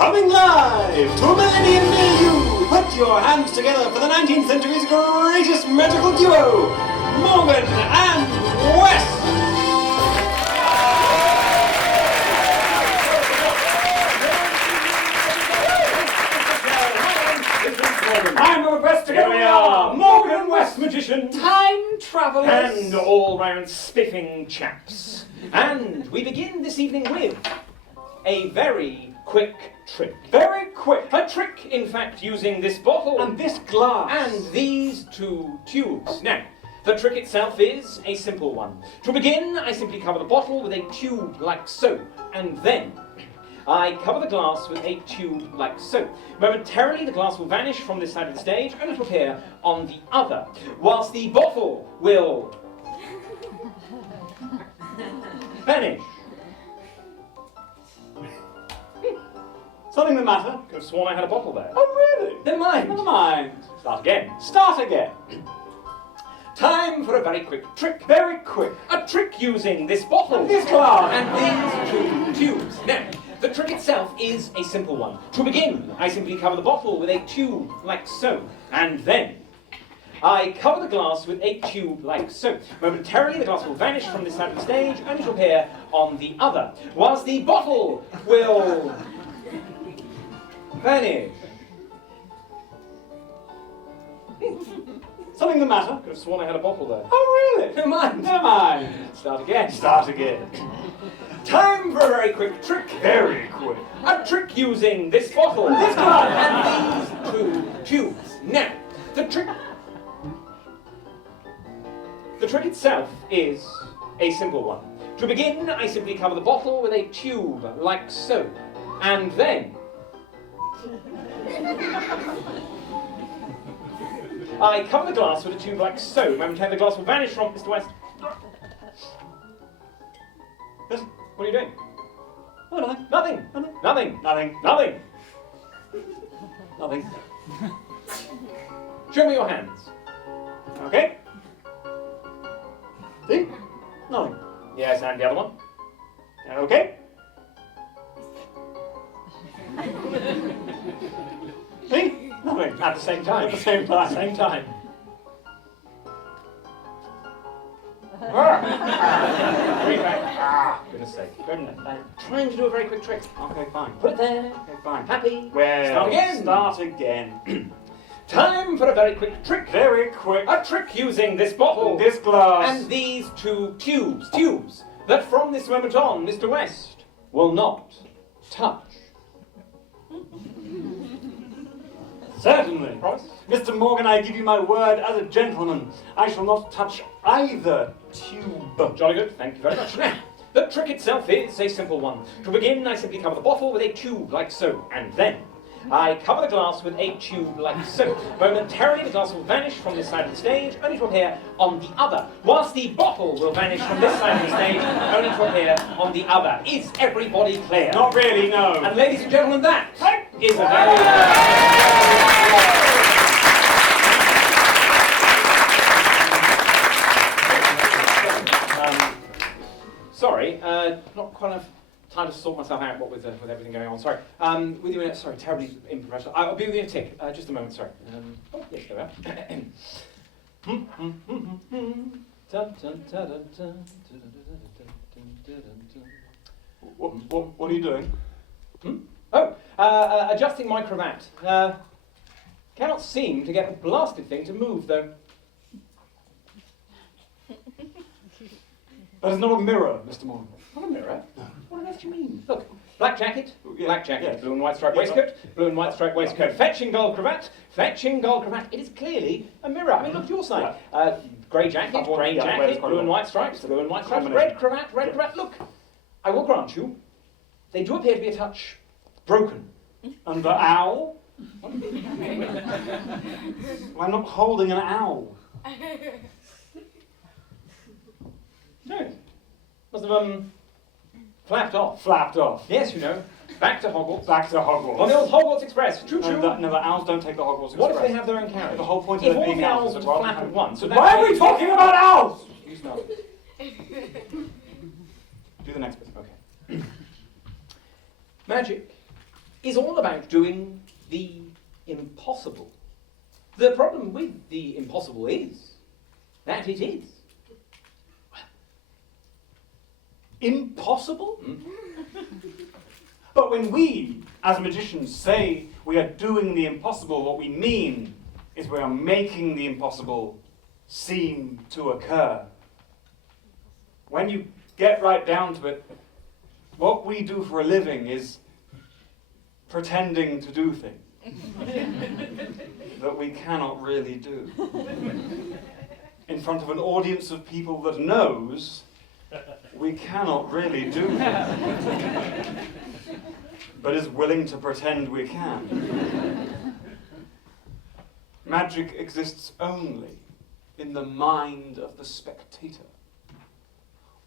Coming live to a millennium near you, put your hands together for the 19th century's greatest magical duo, Morgan and Wes! I'm Morgan West, together we are, Morgan and West, magician, time travellers, and all-round spiffing chaps. And we begin this evening with a very quick trick. very quick, A trick, in fact, using this bottle and this glass, and these two tubes. Now, the trick itself is a simple one. To begin, I simply cover the bottle with a tube like so, and then I cover the glass with a tube like so. Momentarily, the glass will vanish from this side of the stage and it will appear on the other, whilst the bottle will vanish. Something the matter? Could have sworn I had a bottle there. Oh really? Never mind. Never mind. Start again. Start again. Time for a very quick trick. Very quick. A trick using this bottle And this glass. and these two tubes. Now, the trick itself is a simple one. To begin, I simply cover the bottle with a tube like so, and then I cover the glass with a tube like so. Momentarily, the glass will vanish from this side of the stage, and it will appear on the other, whilst the bottle will vanish. Something the matter? Could have sworn I had a bottle there. Oh really? Never mind. Never mind. Start again. Start again. Time for a very quick trick. Very quick. A trick using this bottle This glass. and these two tubes. Now, the trick itself is a simple one. To begin, I simply cover the bottle with a tube like so, and then I cover the glass with a tube like so. Momentarily, the glass will vanish from Mr. West. Yes, what are you doing? Oh, nothing. Nothing. Nothing. Nothing. Nothing. Nothing. Nothing. Show me your hands. Okay. See? Nothing. Yes, and the other one. Okay. See? Nothing. At the same time. At the same time. Same time. Goodness sake. Goodness. Trying to do a very quick trick. Okay, fine. Put it there. Okay, fine. Happy. Well, Start again. Start again. Time for a very quick trick. Very quick. A trick using this bottle This glass. and these two tubes. Tubes that from this moment on, Mr. West will not touch. Certainly. Promise? Mr. Morgan, I give you my word as a gentleman. I shall not touch either tube. Jolly good, thank you very much. Now, the trick itself is a simple one. To begin, I simply cover the bottle with a tube like so, and then I cover the glass with a tube like so. Momentarily, the glass will vanish from this side of the stage, only to appear on the other, whilst the bottle will vanish from this side of the stage, only to appear on the other. Is everybody clear? Not really, no. And ladies and gentlemen, that is a very... Sorry, not quite enough time to sort myself out with everything going on. Sorry. With you in a, sorry, terribly unprofessional. I'll be with you in a tick. Just a moment, sorry. Oh, yes, there we are. What are you doing? Oh, adjusting my cravat. Cannot seem to get the blasted thing to move, though. That is not a mirror, Mr. Morgan. Not a mirror? What on earth do you mean? Look, black jacket, Yeah, black jacket, yes. blue and white striped waistcoat, blue and white striped waistcoat, fetching gold cravat, fetching gold cravat. It is clearly a mirror. I mean, look at your side. Grey jacket, grey jacket, blue and white stripes, blue and white stripes, red cravat, red cravat. Look, I will grant you, they do appear to be a touch broken. And the owl? I'm not holding an owl. No, must have flapped off. Flapped off. Yes, you know, back to Hogwarts. Back to Hogwarts. On the old Hogwarts Express. Choo choo. No, the owls don't take the Hogwarts What Express. if they have their own carriage? The whole point if of it all being the owls owls is were to to rather flap have- at once, so Why are we talking about owls? You smell. Do the next bit. Okay. Magic is all about doing the impossible. The problem with the impossible is that it is. Impossible? But when we, as magicians, say we are doing the impossible, what we mean is we are making the impossible seem to occur. When you get right down to it, what we do for a living is pretending to do things that we cannot really do. In front of an audience of people that knows we cannot really do that, but is willing to pretend we can. Magic exists only in the mind of the spectator.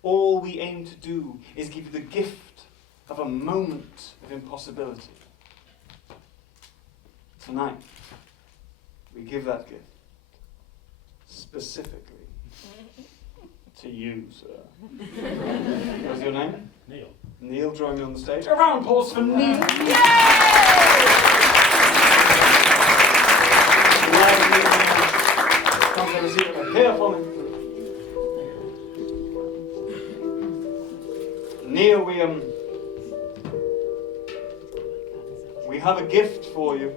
All we aim to do is give you the gift of a moment of impossibility. Tonight, we give that gift specifically to you, sir. What's your name? Neil. Neil, join me on the stage. A round of applause for Neil. Come have a seat over here for me. Neil, we have a gift for you.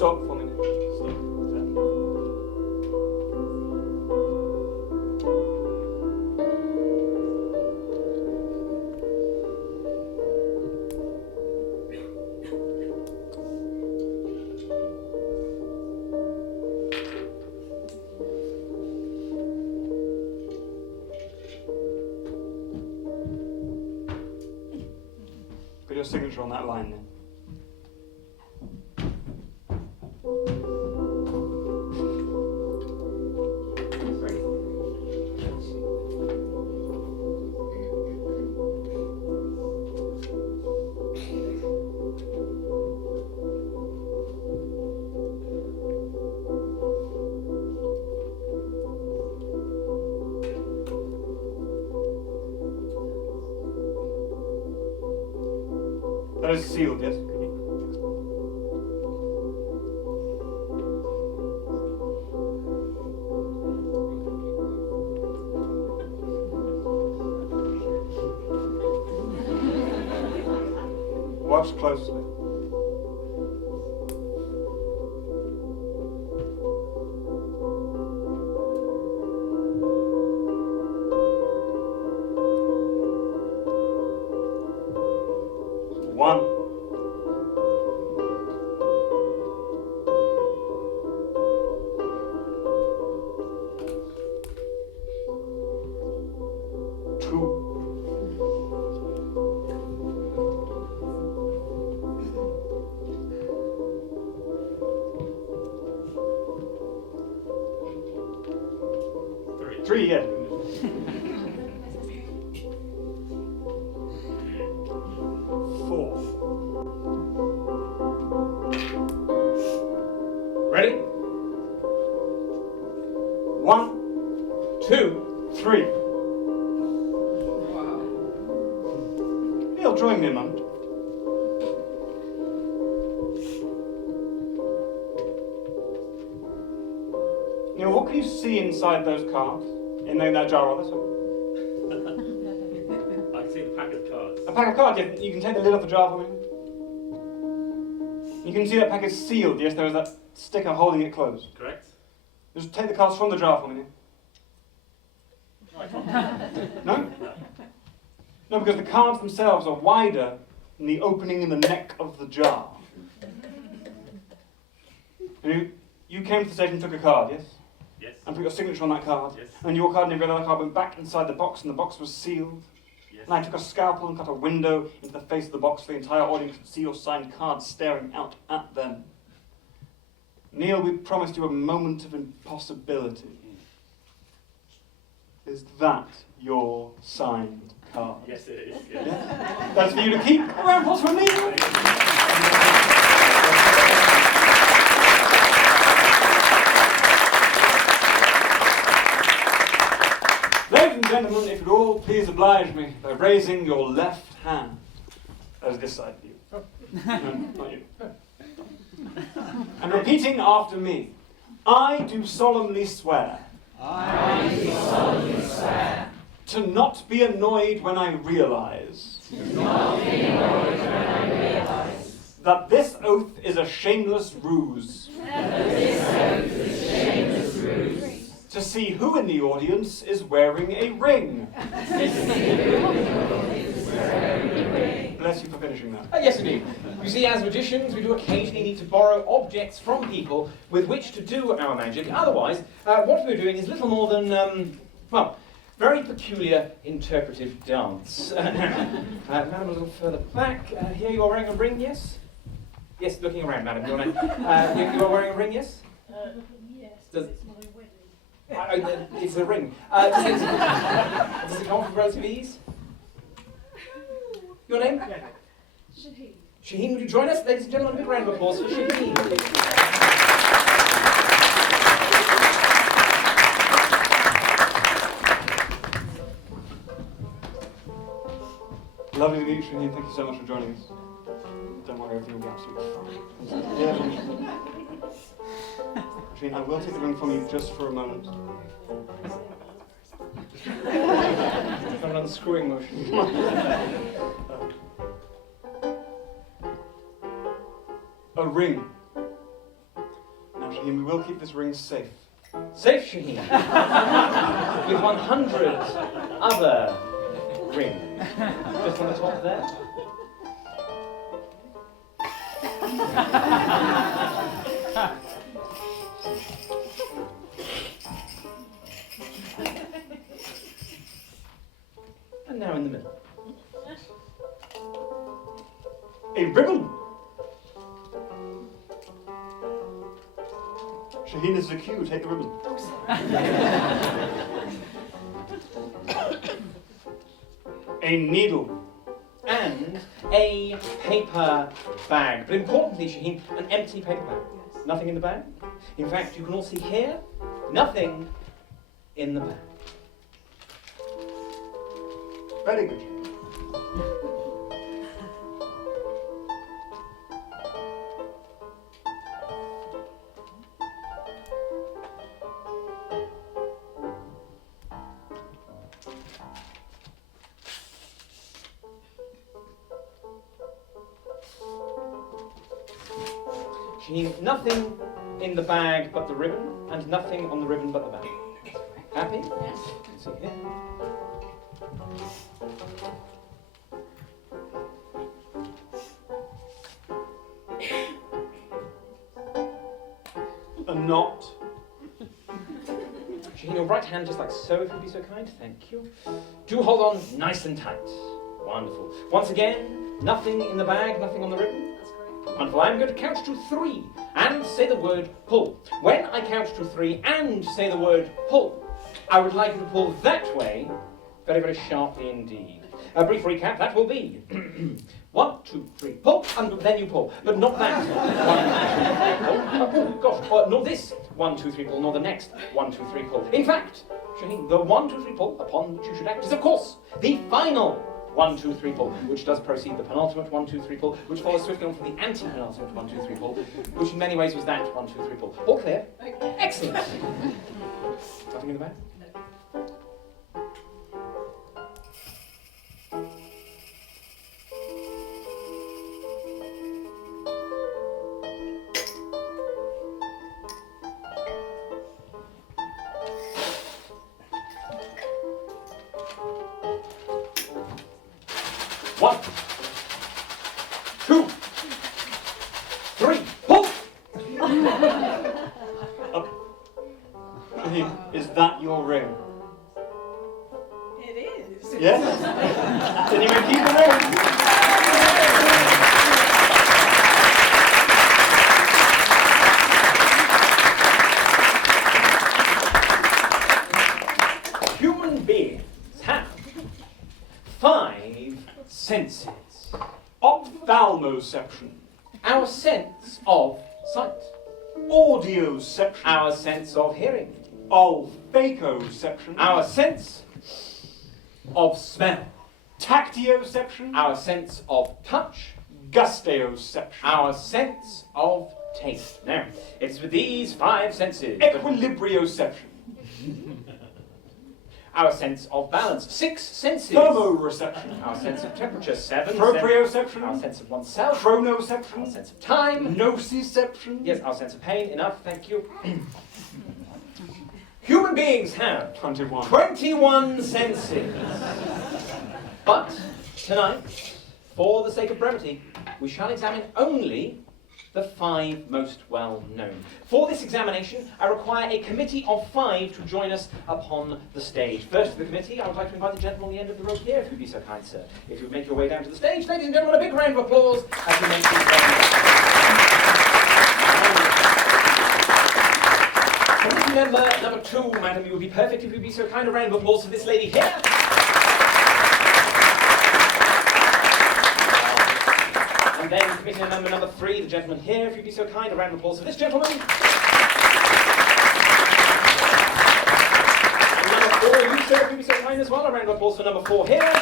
Stop for a minute. Stop. Put your signature on that line then. That is sealed, yes? Watch closely. One. Two. Three, yeah. Four. Ready? 1, 2. 3. Neil, join me a moment. Neil, what can you see inside those cards? in that jar or this one? I can see the pack of cards. A pack of cards, yes. You can take the lid off the jar for me. You can see that pack is sealed, yes, there is that sticker holding it closed. Correct? Just take the cards from the jar for me. No? No, because the cards themselves are wider than the opening in the neck of the jar. And you came to the station and took a card, yes? Yes. And put your signature on that card. Yes. And your card and every other card went back inside the box, and the box was sealed. Yes. And I took a scalpel and cut a window into the face of the box so the entire audience could see your signed cards staring out at them. Neil, we promised you a moment of impossibility. Is that your signed card? Yes, it is. Yes. Yes? That's for you to keep. A round of applause for Neil. Ladies and gentlemen, if you'd all please oblige me by raising your left hand. That is this side of you. No, not you. And repeating after me. I do solemnly swear. I do solemnly swear to not be annoyed when I realise that this oath is a shameless ruse. To see who in the audience is wearing a ring. Bless you for finishing that. Yes, indeed. You see, as magicians, we do occasionally need to borrow objects from people with which to do our magic. Otherwise, what we're doing is little more than, well, very peculiar interpretive dance. Madam, a little further back. Here you are wearing a ring, yes? Yes, looking around, madam. You are wearing a ring, yes? Yes, Does- it's my wedding. It's a ring. Does it come off with relative ease? Your name? Shaheen. Shaheen, would you join us? Ladies and gentlemen, a big round of applause for Shaheen. Lovely to meet you, Shaheen. Thank you so much for joining us. Don't worry, everything will be absolutely fine. Yeah. Shaheen, I will take the ring from you just for a moment. Have an unscrewing motion. A ring. Now, Shaheen, we will keep this ring safe. Safe, Shaheen. With 100 other rings. Just on the top there. And now in the middle. A ribbon. Shaheen is the cue. Take the ribbon. A needle. And a paper bag. But importantly, Shaheen, an empty paper bag. Yes. Nothing in the bag. In fact, you can all see here, nothing in the bag. Very good. Shaheen, nothing in the bag but the ribbon, and nothing on the ribbon but the bag. Happy? Yes. Let's see here. A knot. Shaheen, your right hand just like so, if you'd be so kind. Thank you. Do hold on nice and tight. Wonderful. Once again, nothing in the bag, nothing on the ribbon. That's correct. Wonderful. I'm going to count to 3 and say the word pull. When I count to 3 and say the word pull, I would like you to pull that way very, very sharply indeed. A brief recap, that will be 1, 2, 3, pull, and then you pull. But not that. 1, 2, 3, pull. Oh, gosh, not this 1, 2, 3, pull, nor the next 1, 2, 3, pull. In fact, Shaheen, the 1, 2, 3 pull upon which you should act is, of course, the final 1, 2, 3 pull, which does precede the penultimate 1, 2, 3 pull, which follows swiftly on from the anti-penultimate 1, 2, 3 pull, which in many ways was that 1, 2, 3 pull. All clear? Okay. Excellent. Nothing in the bag? No. 1, 2, 3, pull! Is that your ring? It is. Yes? Then you may keep the ring. Human beings have 5 senses. Ophthalmoception. Our sense of sight, Audioception. our sense of hearing, Olfacoception. our sense of smell, Tactioception. our sense of touch, Gusteoception. our sense of taste. Now, it's with these 5 senses, that Equilibrioception. our sense of balance, 6 senses, Thermoreception. our sense of temperature, 7 Proprioception. our sense of oneself, Chronoception. our sense of time, Nociception. yes, our sense of pain, enough, thank you. Human beings have 21. 21 senses. But tonight, for the sake of brevity, we shall examine only the 5 most well known. For this examination, I require a committee of 5 to join us upon the stage. First of the committee, I would like to invite the gentleman on the end of the rope here, if you'd be so kind, sir. If you would make your way down to the stage, ladies and gentlemen, a big round of applause as we make these Committee member number 2, madam, you would be perfect if you'd be so kind. A round of applause for this lady here. And then committee member number 3, the gentleman here, if you'd be so kind. A round of applause for this gentleman. And number 4, you sir, if you'd be so kind as well. A round of applause for number 4 here. And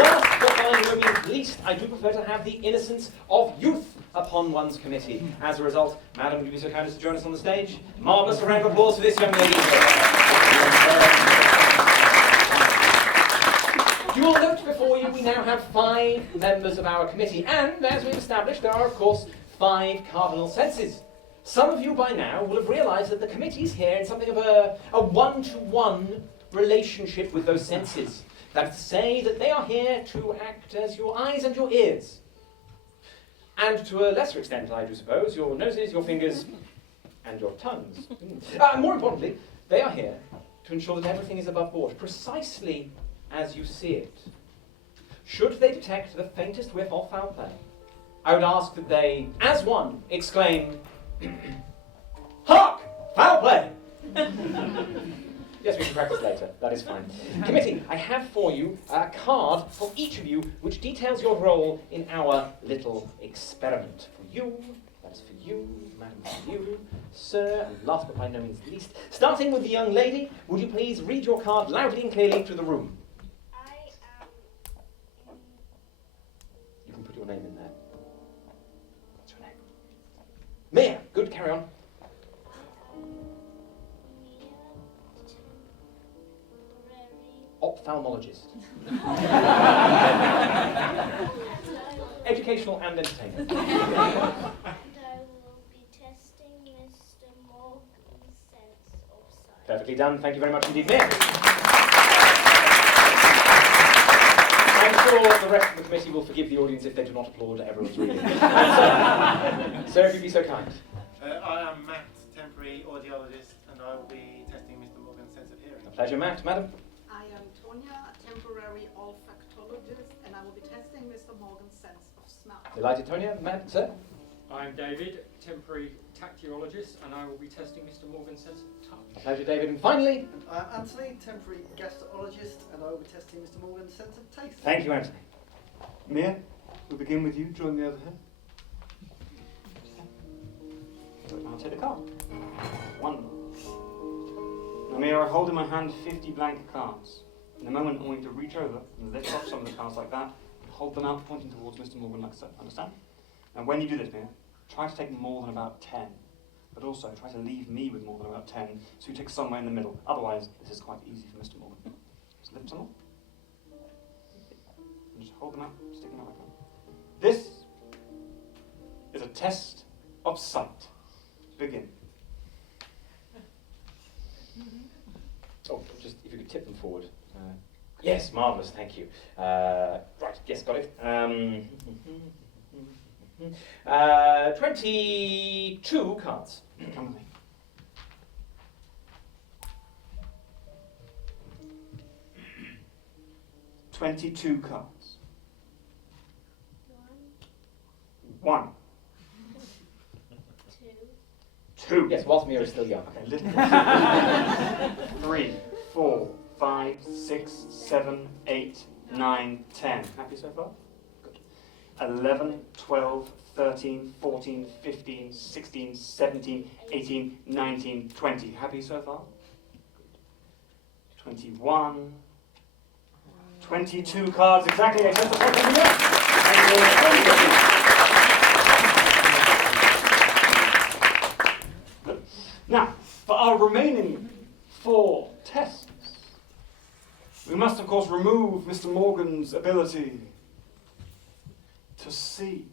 last but by no means least, I do prefer to have the innocence of youth upon one's committee. As a result, madam, would you be so kind as to join us on the stage? Marvellous. A round of applause for this young lady. You will note before you we now have 5 members of our committee, and as we've established, there are of course 5 cardinal senses. Some of you by now will have realised that the committee's here in something of a one-to-one relationship with those senses. That is to say that they are here to act as your eyes and your ears. And to a lesser extent, I do suppose, your noses, your fingers, and your tongues. More importantly, they are here to ensure that everything is above board, precisely as you see it. Should they detect the faintest whiff of foul play, I would ask that they, as one, exclaim, "Hark! Foul play!" Yes, we can practice later. That is fine. Committee, I have for you a card for each of you which details your role in our little experiment. For you, that is for you, madam, for you, sir, and last but by no means least, starting with the young lady, would you please read your card loudly and clearly to the room? I am You can put your name in there. What's your name? Mia. Good, carry on. Ophthalmologist. Educational and entertainment. and I will be testing Mr. Morgan's sense of sight. Perfectly done. Thank you very much indeed, Mia. I'm sure the rest of the committee will forgive the audience if they do not applaud everyone's reading. Sir, if you'd be so kind. I am Matt, temporary audiologist, and I will be testing Mr. Morgan's sense of hearing. A pleasure, Matt. Madam. I am Tonya, a temporary olfactologist, and I will be testing Mr. Morgan's sense of smell. Delighted, Tonya. Matt, sir. I'm David, temporary tactiologist, and I will be testing Mr. Morgan's sense of touch. A pleasure, David. And finally, I'm Anthony, temporary gastrologist, and I will be testing Mr. Morgan's sense of taste. thank you, Anthony. Mia, we'll begin with you. Join me over here. I'll take the card. 1. Now, Mia, I hold in my hand 50 blank cards. In a moment, I want you to reach over and lift up some of the cards like that and hold them out, pointing towards Mr. Morgan like so. Understand? And when you do this, Mia, try to take more than about 10. But also, try to leave me with more than about 10, so you take somewhere in the middle. Otherwise, this is quite easy for Mr. Morgan. Just lift some up. And just hold them out, sticking out like that. This is a test of sight. Begin. Oh, just if you could tip them forward. Yes, marvellous, thank you. Right, yes, got it. 22 cards. Come with me. 22 cards. 1. 2. Yes, whilst Mira is still young. Okay, little. 3, 4, 5, 6, 7, 8, 9, 10. Happy so far? Good. 11, 12, 13, 14, 15, 16, 17, 18, 19, 20. Happy so far? 21. 22 cards exactly. Except the point of the Now, for our remaining 4 tests, we must of course remove Mr. Morgan's ability to see.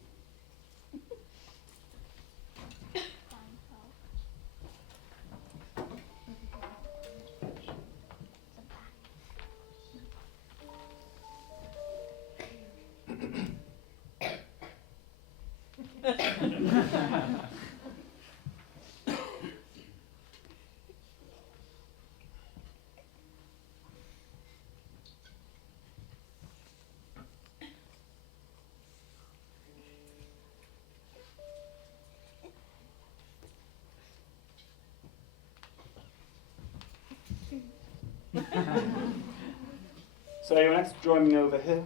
So your next join me over here.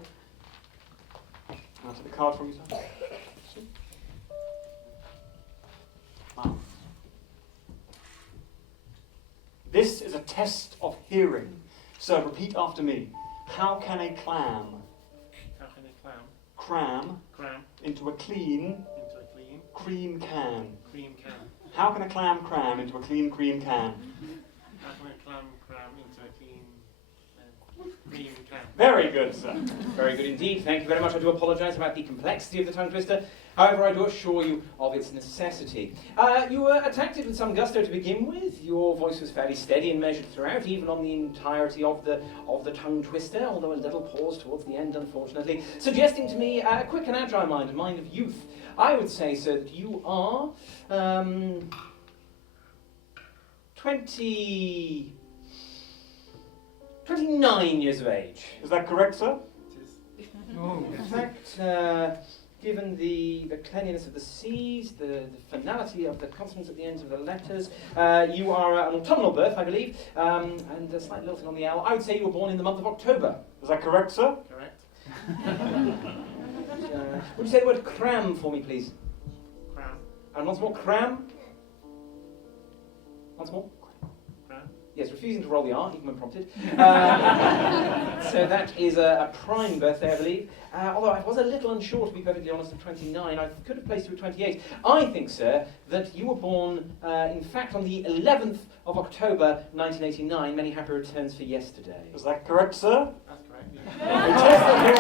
I'll take the card from you, sir. Wow. This is a test of hearing. So repeat after me. How can a clam How can a clown cram cram into a clean into a clean cream can? cream can? How can a clam cram into a clean cream can? How can a clam cram into a clean cream can? Very good, sir. Very good indeed. Thank you very much. I do apologise about the complexity of the tongue twister. However, I do assure you of its necessity. You were attacked it with some gusto to begin with. Your voice was fairly steady and measured throughout, even on the entirety of the tongue twister, although a little pause towards the end, unfortunately, suggesting to me a quick and agile mind, a mind of youth. I would say, sir, that you are 29 years of age. Is that correct, sir? It is. In fact, given the cleanliness of the C's, the finality of the consonants at the ends of the letters, you are an autumnal birth, I believe, and a slight lilting on the L. I would say you were born in the month of October. Is that correct, sir? Correct. Would you say the word cram for me, please? Cram. And once more, cram. Once more. Cram. Yes, refusing to roll the R, even when prompted. So that is a prime birthday, I believe. Although I was a little unsure, to be perfectly honest, of 29. I could have placed you at 28. I think, sir, that you were born, in fact, on the 11th of October, 1989. Many happy returns for yesterday. Is that correct, sir? That's correct. We test the hearing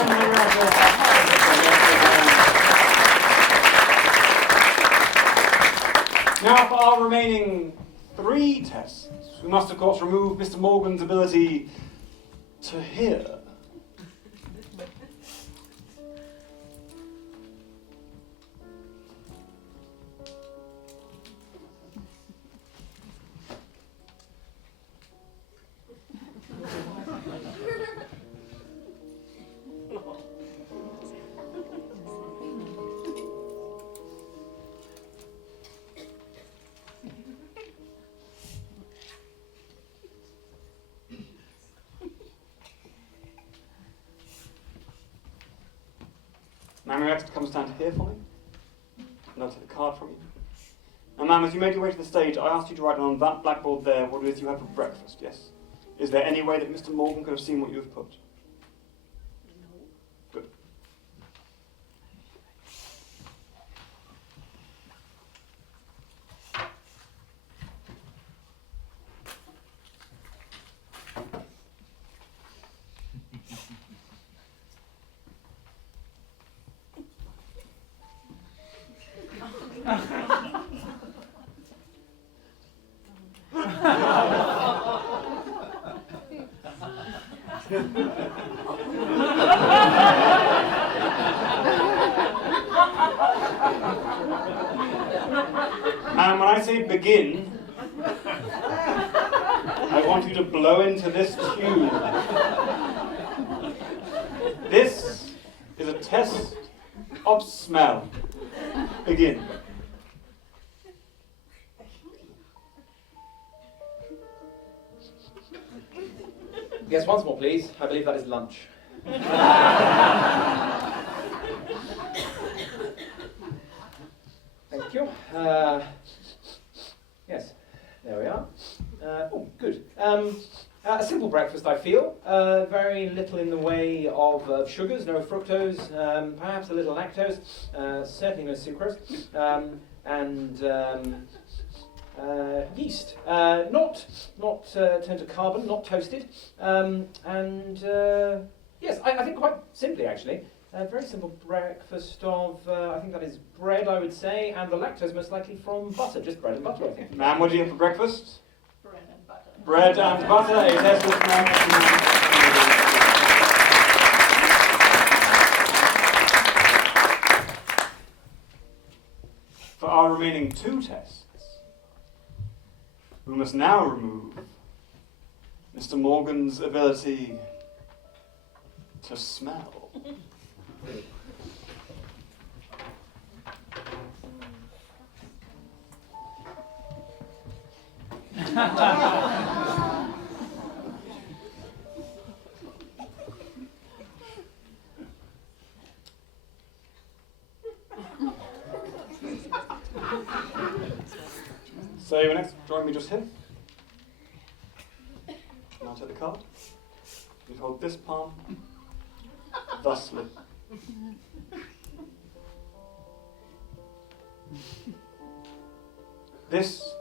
Now, for our remaining 3 tests, we must, of course, remove Mr. Morgan's ability to hear. Now, next come stand here for me. And I'll take the card from you. And ma'am, as you made your way to the stage, I asked you to write on that blackboard there what it is you have for breakfast, yes? Is there any way that Mr. Morgan could have seen what you have put? Good. And when I say begin, I want you to blow into this tube. This is a test of smell. Begin. Yes, once more, please. I believe that is lunch. Thank you. Yes, there we are. Oh, good. A simple breakfast, I feel. Very little in the way of sugars, no fructose, perhaps a little lactose, certainly no sucrose, and yeast. Not turned to carbon, not toasted, and yes, I think quite simply actually. A very simple breakfast of, I think that is bread, I would say, and the lactose most likely from butter, just bread and butter, I think. Ma'am, what do you have for breakfast? Bread and butter. Bread and butter. A test of smell. For our remaining 2 tests, we must now remove Mr. Morgan's ability to smell. So you next join me just here. Now take the card. You hold this palm thusly. This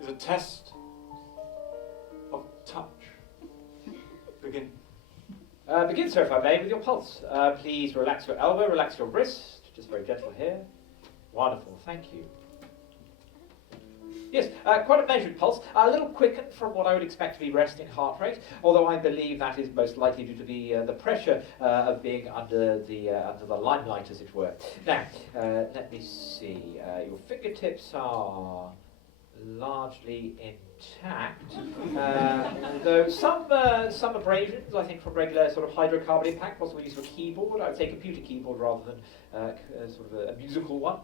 is a test of touch. Begin. Begin, sir, if I may, with your pulse. Please relax your elbow, relax your wrist. Just very gentle here. Wonderful, thank you. Yes, quite a measured pulse. A little quicker from what I would expect to be resting heart rate, although I believe that is most likely due to the pressure of being under the limelight, as it were. Now, let me see. Your fingertips are largely intact, though some abrasions, I think, from regular sort of hydrocarbon impact, possible use of a keyboard. I would say computer keyboard rather than sort of a musical one.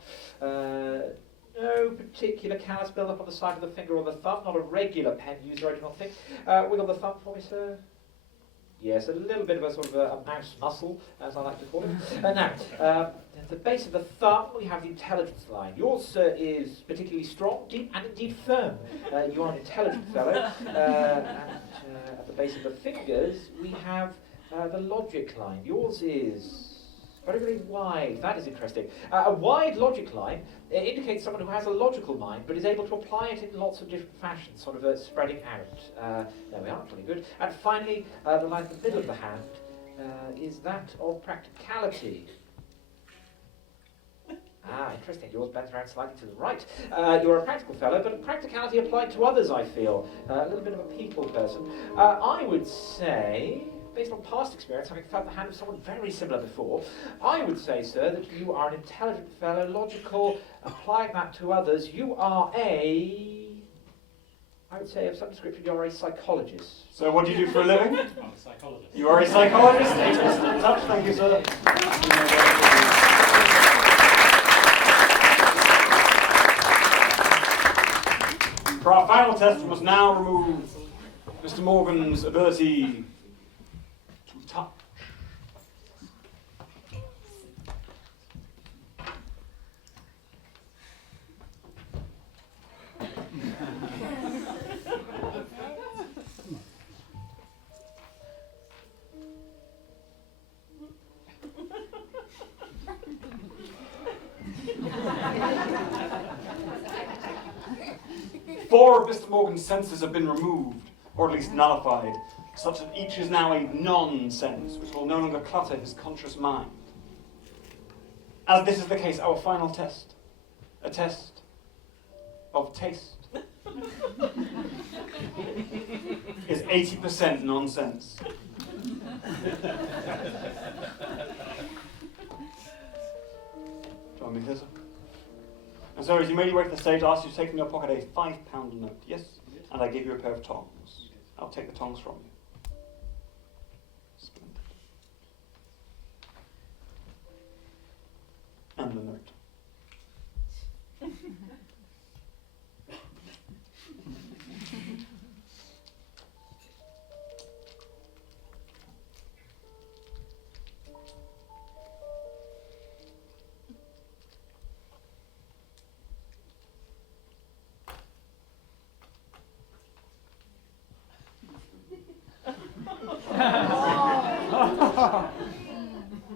No particular callus build-up on the side of the finger or the thumb, not a regular pen user, I do not think. Wiggle the thumb for me, sir. Yes, a little bit of a sort of a mouse muscle, as I like to call it. Now, at the base of the thumb, we have the intelligence line. Yours, sir, is particularly strong, deep, and indeed firm. You are an intelligent fellow. And at the base of the fingers, we have the logic line. Yours is very, very wide. That is interesting. A wide logic line indicates someone who has a logical mind, but is able to apply it in lots of different fashions, sort of spreading out. There we are, pretty good. And finally, the line in the middle of the hand is that of practicality. Ah, interesting. Yours bends around slightly to the right. You're a practical fellow, but practicality applied to others, I feel. A little bit of a people person. I would say, based on past experience, having felt the hand of someone very similar before, I would say, sir, that you are an intelligent fellow, logical, applying that to others. You are I would say of some description, you are a psychologist. So what do you do for a living? I'm a psychologist. You are a psychologist. A test of touch. Thank you, sir. For our final test, we must now remove Mr. Morgan's ability to touch. Four of Mr. Morgan's senses have been removed, or at least nullified, such that each is now a non-sense, which will no longer clutter his conscious mind. As this is the case, our final test, a test of taste, is 80% nonsense. Join me here, sir. And so, as you made your way to the stage, I asked you to take from your pocket a £5 note. Yes? And I give you a pair of tongs. I'll take the tongs from you. Splendid. And the note.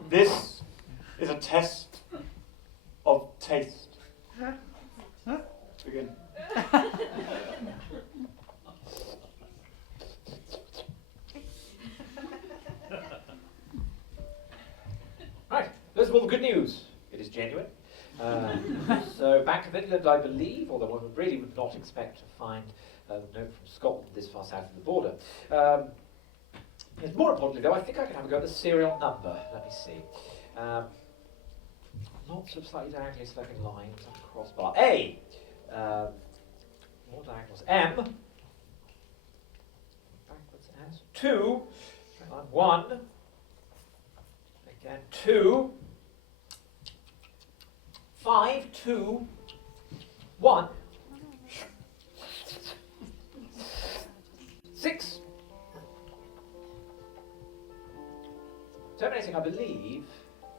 This is a test of taste. Begin. Right, those are all the good news. It is genuine. So back of it, I believe, although one really would not expect to find a note from Scotland this far south of the border. Yes, more importantly, though, I think I can have a go at the serial number. Let me see. Lots of slightly diagonally sloping lines on the crossbar. A. More diagonals. M. Backwards S. 2. Straight line 1. Again 2. 5, 2, 1. 6. Terminating, I believe,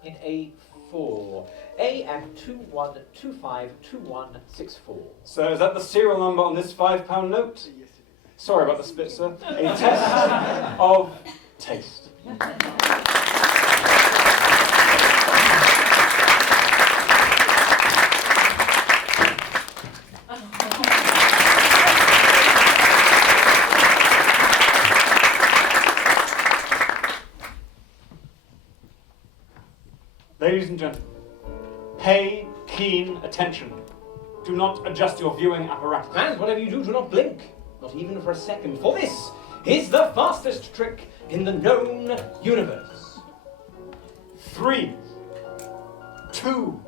in A4. AM21252164. So is that the serial number on this £5 note? Yes, it is. Sorry about the spit, sir. A test of taste. Ladies and gentlemen, pay keen attention. Do not adjust your viewing apparatus. And whatever you do, do not blink, not even for a second, for this is the fastest trick in the known universe. 3, 2,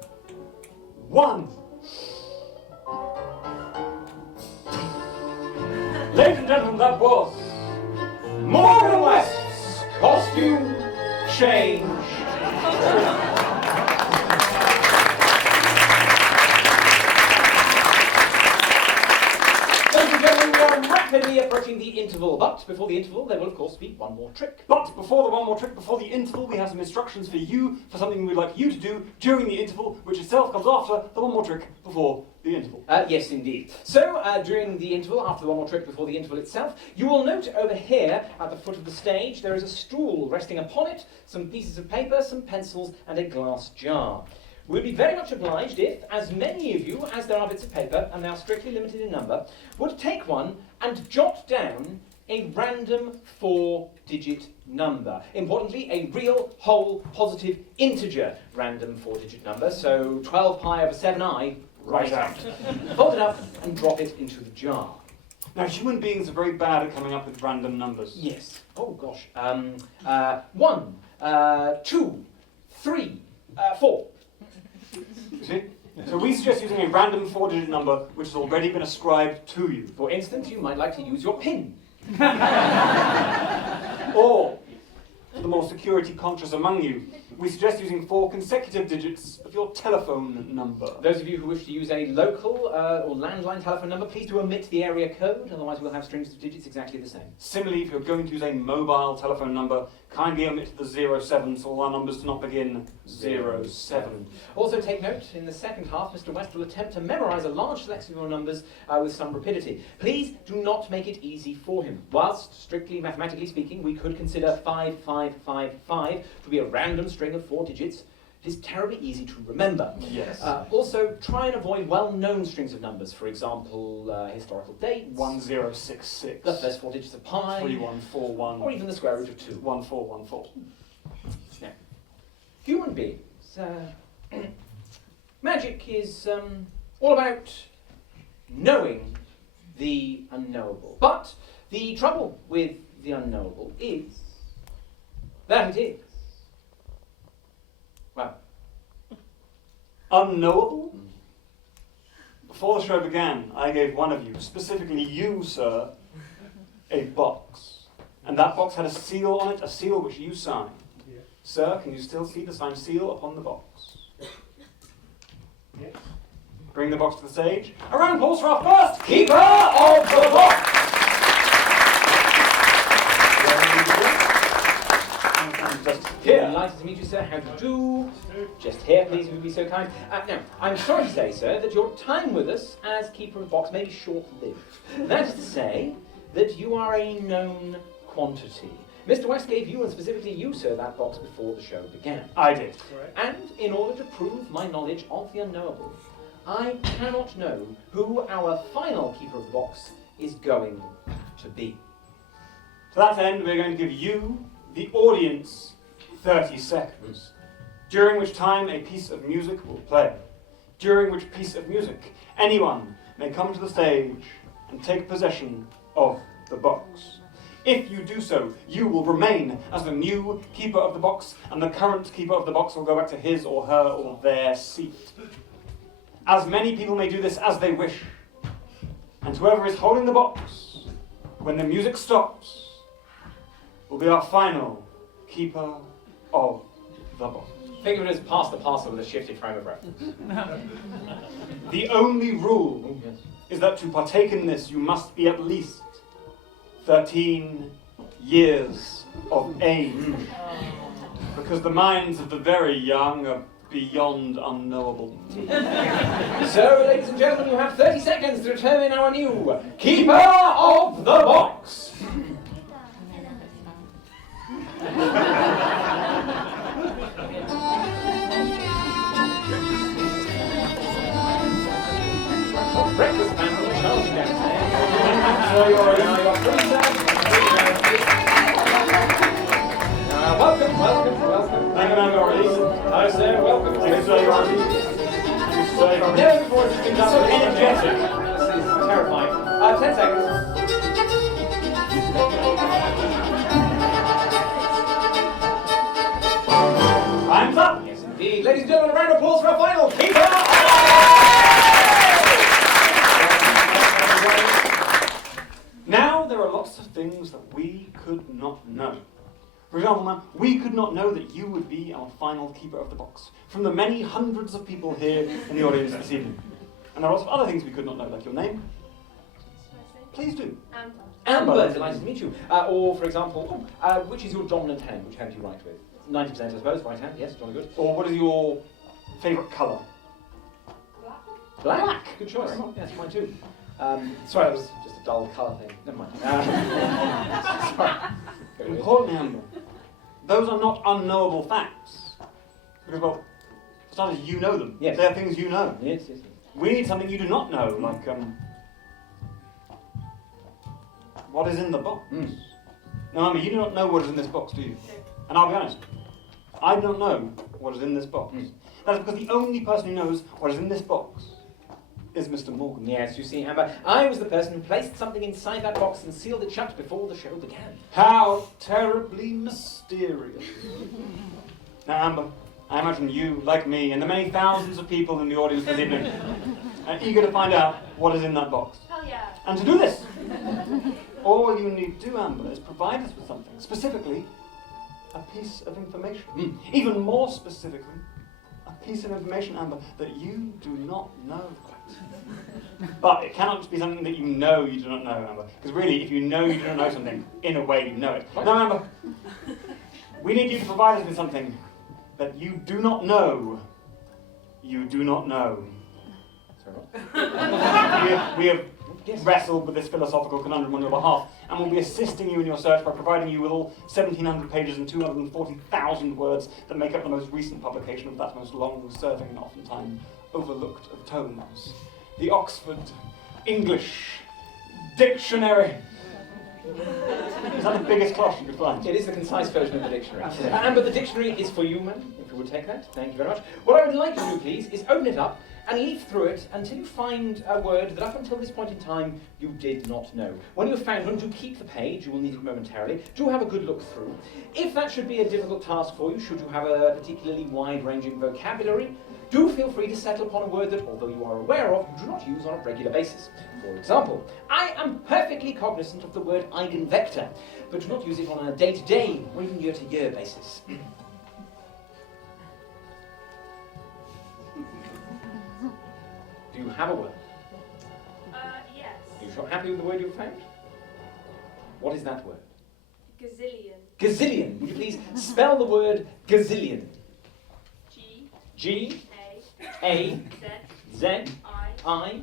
1. Ladies and gentlemen, that was Morgan West's costume change. Ladies and gentlemen, we are rapidly approaching the interval, but before the interval, there will of course be one more trick. But before the one more trick, before the interval, we have some instructions for you for something we'd like you to do during the interval, which itself comes after the one more trick before the interval. Yes, indeed. So, during the interval, after the one more trick before the interval itself, you will note over here, at the foot of the stage, there is a stool resting upon it, some pieces of paper, some pencils, and a glass jar. We'd be very much obliged if, as many of you, as there are bits of paper, and they are strictly limited in number, would take one and jot down a random 4-digit number. Importantly, a real, whole, positive, integer random 4-digit number, so 12 pi over 7i, right out. Fold it up and drop it into the jar. Now, human beings are very bad at coming up with random numbers. Yes. Oh, gosh. 1, 2, 3, 4. You see? So we suggest using a random 4-digit number which has already been ascribed to you. For instance, you might like to use your PIN. Or, for the more security conscious among you, we suggest using 4 consecutive digits of your telephone number. Those of you who wish to use a local or landline telephone number, please do omit the area code, otherwise we'll have strings of digits exactly the same. Similarly, if you're going to use a mobile telephone number, kindly omit the 07 so all our numbers do not begin 07. Also take note, in the second half, Mr. West will attempt to memorise a large selection of your numbers with some rapidity. Please do not make it easy for him. Whilst, strictly mathematically speaking, we could consider 5555 to be a random string of 4 digits, it is terribly easy to remember. Yes. Also, try and avoid well-known strings of numbers, for example, historical dates, 1066. the first 4 digits of pi, 3141. or even the square root of 2. 1414. Now, human beings, magic is all about knowing the unknowable. But the trouble with the unknowable is That it is. Well, Unknowable? Before the show began, I gave one of you, specifically you, sir, a box. And that box had a seal on it, a seal which you signed. Yeah. Sir, can you still see the signed seal upon the box? Yes. Bring the box to the stage. A round of applause for our first keeper of the box! Just Here, delighted to meet you, sir. How do you do? Just here, please, if you'd be so kind. Now, I'm sorry to say, sir, that your time with us as keeper of the box may be short-lived. That is to say, that you are a known quantity. Mr. West gave you, and specifically you, sir, that box before the show began. I did. Correct. And in order to prove my knowledge of the unknowable, I cannot know who our final keeper of the box is going to be. To that end, we're going to give you, the audience, 30 seconds, during which time a piece of music will play. During which piece of music anyone may come to the stage and take possession of the box. If you do so, you will remain as the new keeper of the box, and the current keeper of the box will go back to his or her or their seat. As many people may do this as they wish, and whoever is holding the box, when the music stops, will be our final keeper of the box. Think of it as pass the parcel with a shifted frame of reference. The only rule Yes. is that to partake in this, you must be at least 13 years of age. Because the minds of the very young are beyond unknowable. So, ladies and gentlemen, you have 30 seconds to determine our new keeper of the box. Breakfast man from Charlton downstairs. So you're now your princess. Welcome. Thank you, Madam Orleans. Hi, sir. Welcome. Thank you, Sir Your Honor. Thank you, Sir Your Honor. Never before has this been done So so energetic. energetic. This is terrifying. 10 seconds. Time's up. Yes, indeed. Ladies and gentlemen, a round of applause for our final keeper. Now there are lots of things that we could not know. For example, ma'am, we could not know that you would be our final keeper of the box from the many hundreds of people here in the audience this evening. And there are lots of other things we could not know, like your name. Please do. Amber, delighted to meet you. Or, for example, which is your dominant hand? Which hand do you write with? 90%, I suppose. Right hand, yes, jolly good. Or what is your favourite colour? Black. Good choice. Yes, mine too. Sorry, that was just a dull colour thing. Never mind. Sorry. Importantly, Amber, those are not unknowable facts. Because, well, for starters, you know them. Yes. They are things you know. Yes. We need something you do not know, like, what is in the box? Now, Amber, you do not know what is in this box, do you? And I'll be honest, I don't know what is in this box. That is because the only person who knows what is in this box is Mr. Morgan. Yes, you see, Amber, I was the person who placed something inside that box and sealed it shut before the show began. How terribly mysterious. Now, Amber, I imagine you, like me, and the many thousands of people in the audience this evening are eager to find out what is in that box. Oh yeah. And to do this, all you need to do, Amber, is provide us with something. Specifically, a piece of information. Even more specifically, a piece of information, Amber, that you do not know. But it cannot just be something that you know you do not know, Amber. Because really, if you know you do not know something, in a way you know it. Now, Amber, we need you to provide us with something that you do not know. You do not know. We have wrestled with this philosophical conundrum on your behalf, and will be assisting you in your search by providing you with all 1,700 pages and 240,000 words that make up the most recent publication of that most long-serving and oftentimes overlooked of tomes, the Oxford English Dictionary. Is that the biggest cloche you could find? It is the concise version of the dictionary. Amber, the dictionary is for you, madam, if you would take that. Thank you very much. What I would like you to do, please, is open it up and leaf through it until you find a word that up until this point in time you did not know. When you have found one, do keep the page, you will need it momentarily. Do have a good look through. If that should be a difficult task for you, should you have a particularly wide-ranging vocabulary, do feel free to settle upon a word that, although you are aware of, you do not use on a regular basis. For example, I am perfectly cognizant of the word eigenvector, but do not use it on a day-to-day or even year-to-year basis. Do you have a word? Yes. Are you sure happy with the word you've found? What is that word? Gazillion. Gazillion. Would you please spell the word gazillion? G. G. A. A. Z. Z. I. I.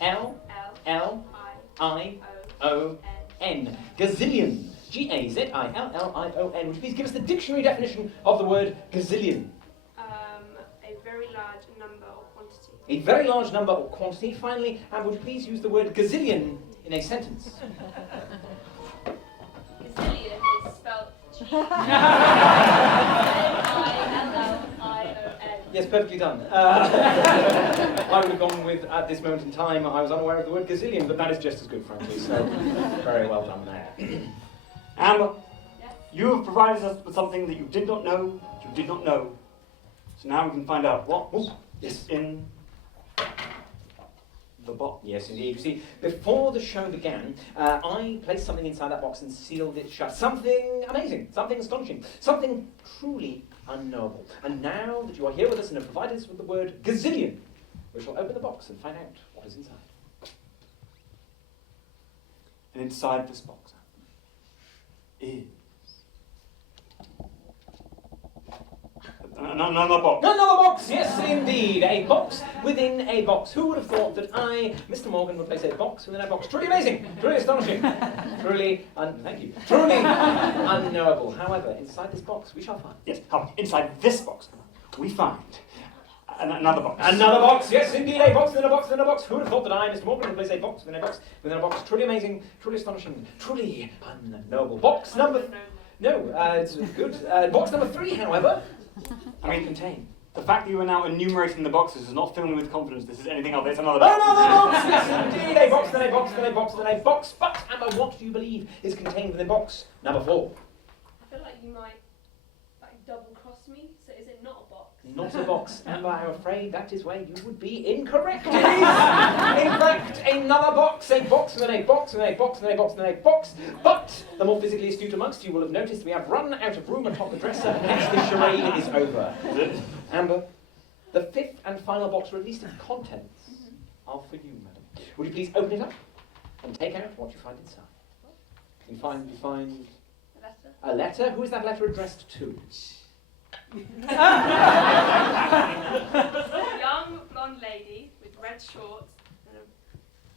L. L. L. L. I. I. O. O. N. N. Gazillion. Gazillion. Would you please give us the dictionary definition of the word gazillion? A very large number or quantity. A very large number or quantity. Finally, and would you please use the word gazillion in a sentence? Gazillion is spelled G-A-Z-I-L-L-I-O-N. Yes, perfectly done. I would have gone with, at this moment in time, I was unaware of the word gazillion, but that is just as good, frankly, so very well done there. Amber, Yes. you have provided us with something that you did not know. So now we can find out what is in the box. Yes, indeed. You see, before the show began, I placed something inside that box and sealed it shut. Something amazing, something astonishing, something truly unknowable. And now that you are here with us and have provided us with the word gazillion, we shall open the box and find out what is inside. And inside this box is another box. Another box, yes indeed, a box within a box. Who would have thought that I, Mr. Morgan, would place a box within a box? Truly amazing, truly astonishing, truly, thank you, truly unknowable. However, inside this box we shall find. Yes, inside this box we find another box. Another box, yes indeed, a box within a box within a box. Who would have thought that I, Mr. Morgan, would place a box within a box within a box? Truly amazing, truly astonishing, truly unknowable. Box number... No, it's good. Box number 3, however, I mean, contain. the fact that you are now enumerating the boxes does not fill me with confidence this is anything other. It's another box. Another box, yes indeed, a box, then a box, then a box, then a box. But, Amber, what do you believe is contained within box number 4? I feel like you might double cross me, so is it not a box? Not a box. Amber, I'm afraid that is where you would be incorrect. It is, in fact, another box. A box, then a box, then a box, then a box, then a box. But the more physically astute amongst you will have noticed we have run out of room atop the dresser, hence the charade is over. Amber, the 5th and final box, or at least its contents, are for you, madam. Would you please open it up and take out what you find inside? You find A letter? a letter. Who is that letter addressed to? A young blonde lady with red shorts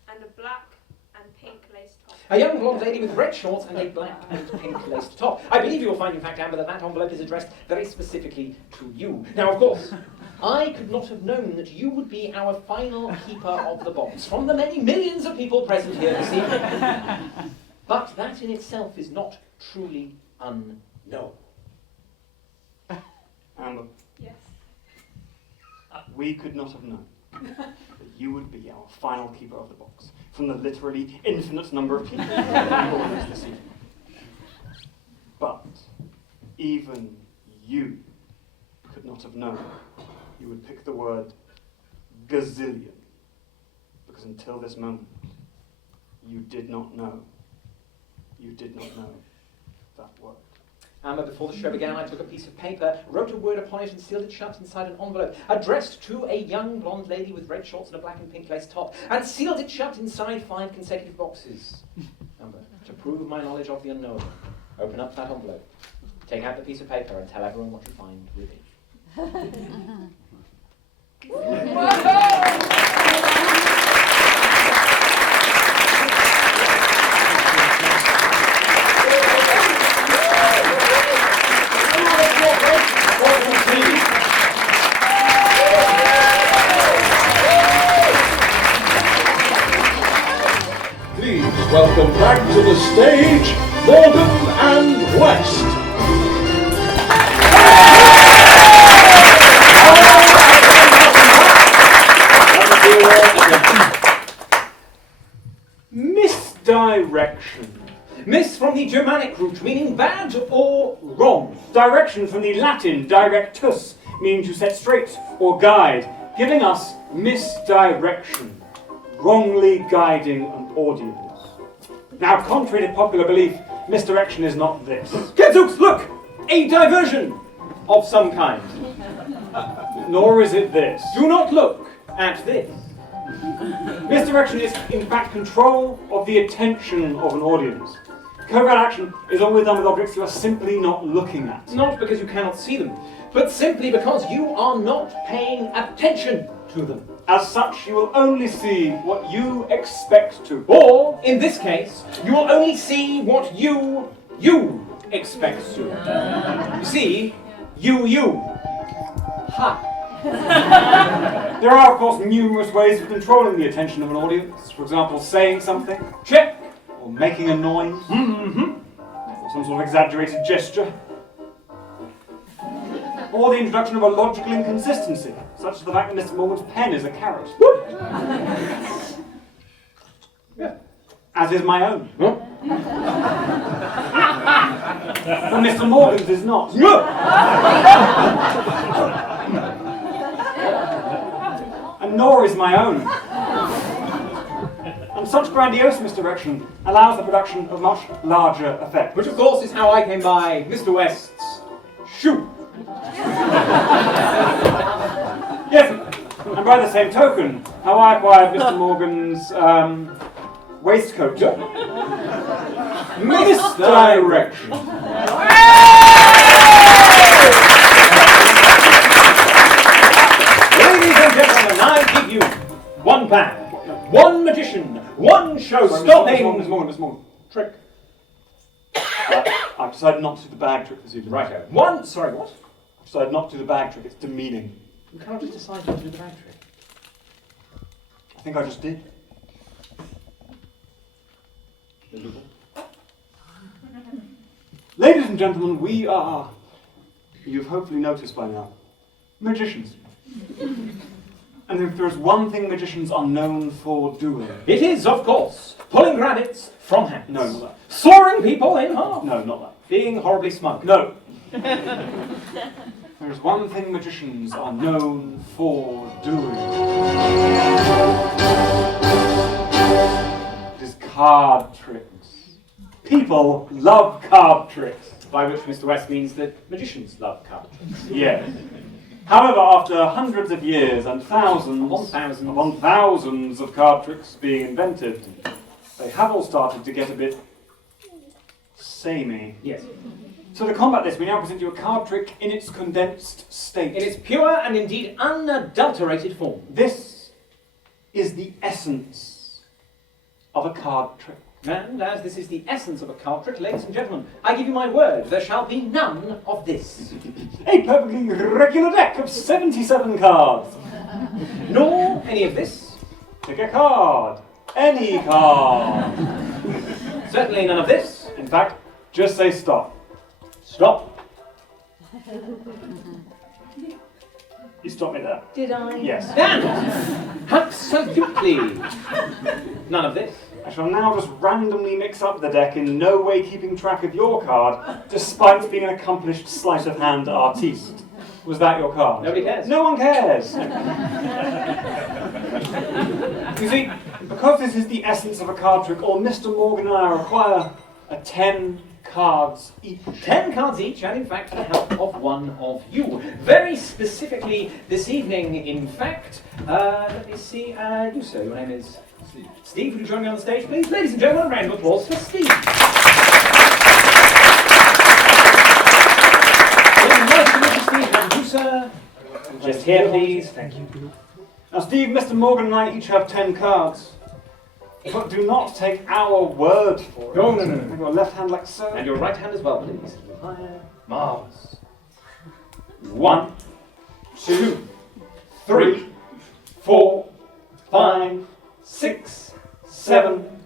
and a black and pink lace top. A young blonde lady with red shorts and a black and pink laced top. I believe you will find, in fact, Amber, that that envelope is addressed very specifically to you. Now, of course, I could not have known that you would be our final keeper of the box from the many millions of people present here this evening. But that in itself is not truly unknown. Amber, Yes. we could not have known that you would be our final keeper of the box from the literally infinite number of people who are with us this evening. But even you could not have known you would pick the word gazillion, because until this moment, you did not know that word. Amber, before the show began, I took a piece of paper, wrote a word upon it and sealed it shut inside an envelope, addressed to a young blonde lady with red shorts and a black and pink lace top, and sealed it shut inside 5 consecutive boxes. Amber, to prove my knowledge of the unknowable, open up that envelope, take out the piece of paper and tell everyone what you find within. Please welcome back to the the stage, Morgan and West. Misdirection. Miss from the Germanic root, meaning bad or wrong. Direction from the Latin directus, meaning to set straight or guide, giving us misdirection, wrongly guiding an audience. Now, contrary to popular belief, misdirection is not this. Gadzooks, look! A diversion of some kind. Nor is it this. Do not look at this. Misdirection is, in fact, control of the attention of an audience. Covert action is always done with objects you are simply not looking at. Not because you cannot see them, but simply because you are not paying attention to them. As such, you will only see what you expect to. Or, in this case, you will only see what you expect to. You see, you. Ha. There are, of course, numerous ways of controlling the attention of an audience. For example, saying something, Check. or making a noise, or some sort of exaggerated gesture, or the introduction of a logical inconsistency, such as the fact that Mr. Morgan's pen is a carrot. As is my own. But Mr. Morgan's is not. And nor is my own. And such grandiose misdirection allows the production of much larger effects. Which, of course, is how I came by Mr. West's shoe. Yes, and by the same token, how I acquired Mr. Morgan's waistcoat. Misdirection. Ladies and gentlemen, I give you one bag, one magician, one show-stopping Miss Morgan. trick. I've decided not to do the bag trick this evening. Righto. One, sorry, what? I've decided not to do the bag trick, it's demeaning. You cannot just decide not to do the bag trick. I think I just did. Ladies and gentlemen, we are, you've hopefully noticed by now, magicians. And if there's one thing magicians are known for doing... It is, of course, pulling rabbits from hats. No, not that. Soaring people in half. No, not that. Being horribly smug. No. There's one thing magicians are known for doing. It is card tricks. People love card tricks. By which Mr. West means that magicians love card tricks. Yes. However, after hundreds of years and thousands upon thousands of card tricks being invented, they have all started to get a bit samey. Yes. So to combat this, we now present you a card trick in its condensed state. In its pure and indeed unadulterated form. This is the essence of a card trick. And as this is the essence of a card trick, ladies and gentlemen, I give you my word, there shall be none of this. A perfectly regular deck of 77 cards. Nor any of this. Pick a card. Any card. Certainly none of this. In fact, just say stop. Stop. You stopped me there. Did I? Yes. And absolutely none of this. I shall now just randomly mix up the deck, in no way keeping track of your card, despite being an accomplished sleight of hand artiste. Was that your card? Nobody cares. No one cares. You see, because this is the essence of a card trick, all Mr. Morgan and I require are 10 cards each. 10 cards each, and in fact, the help of one of you. Very specifically this evening, in fact, let me see, you sir, your name is? Steve. Steve, would you join me on the stage, please? Ladies and gentlemen, a round of applause for Steve. Nice to meet you, Steve, and you, sir. Just here, please. Thank you. Now, Steve, Mr. Morgan and I each have 10 cards. But do not take our word for it. No. With your left hand like so. And your right hand as well, please. Marvellous. 1, 2, 3, 4, 5, 6, 7,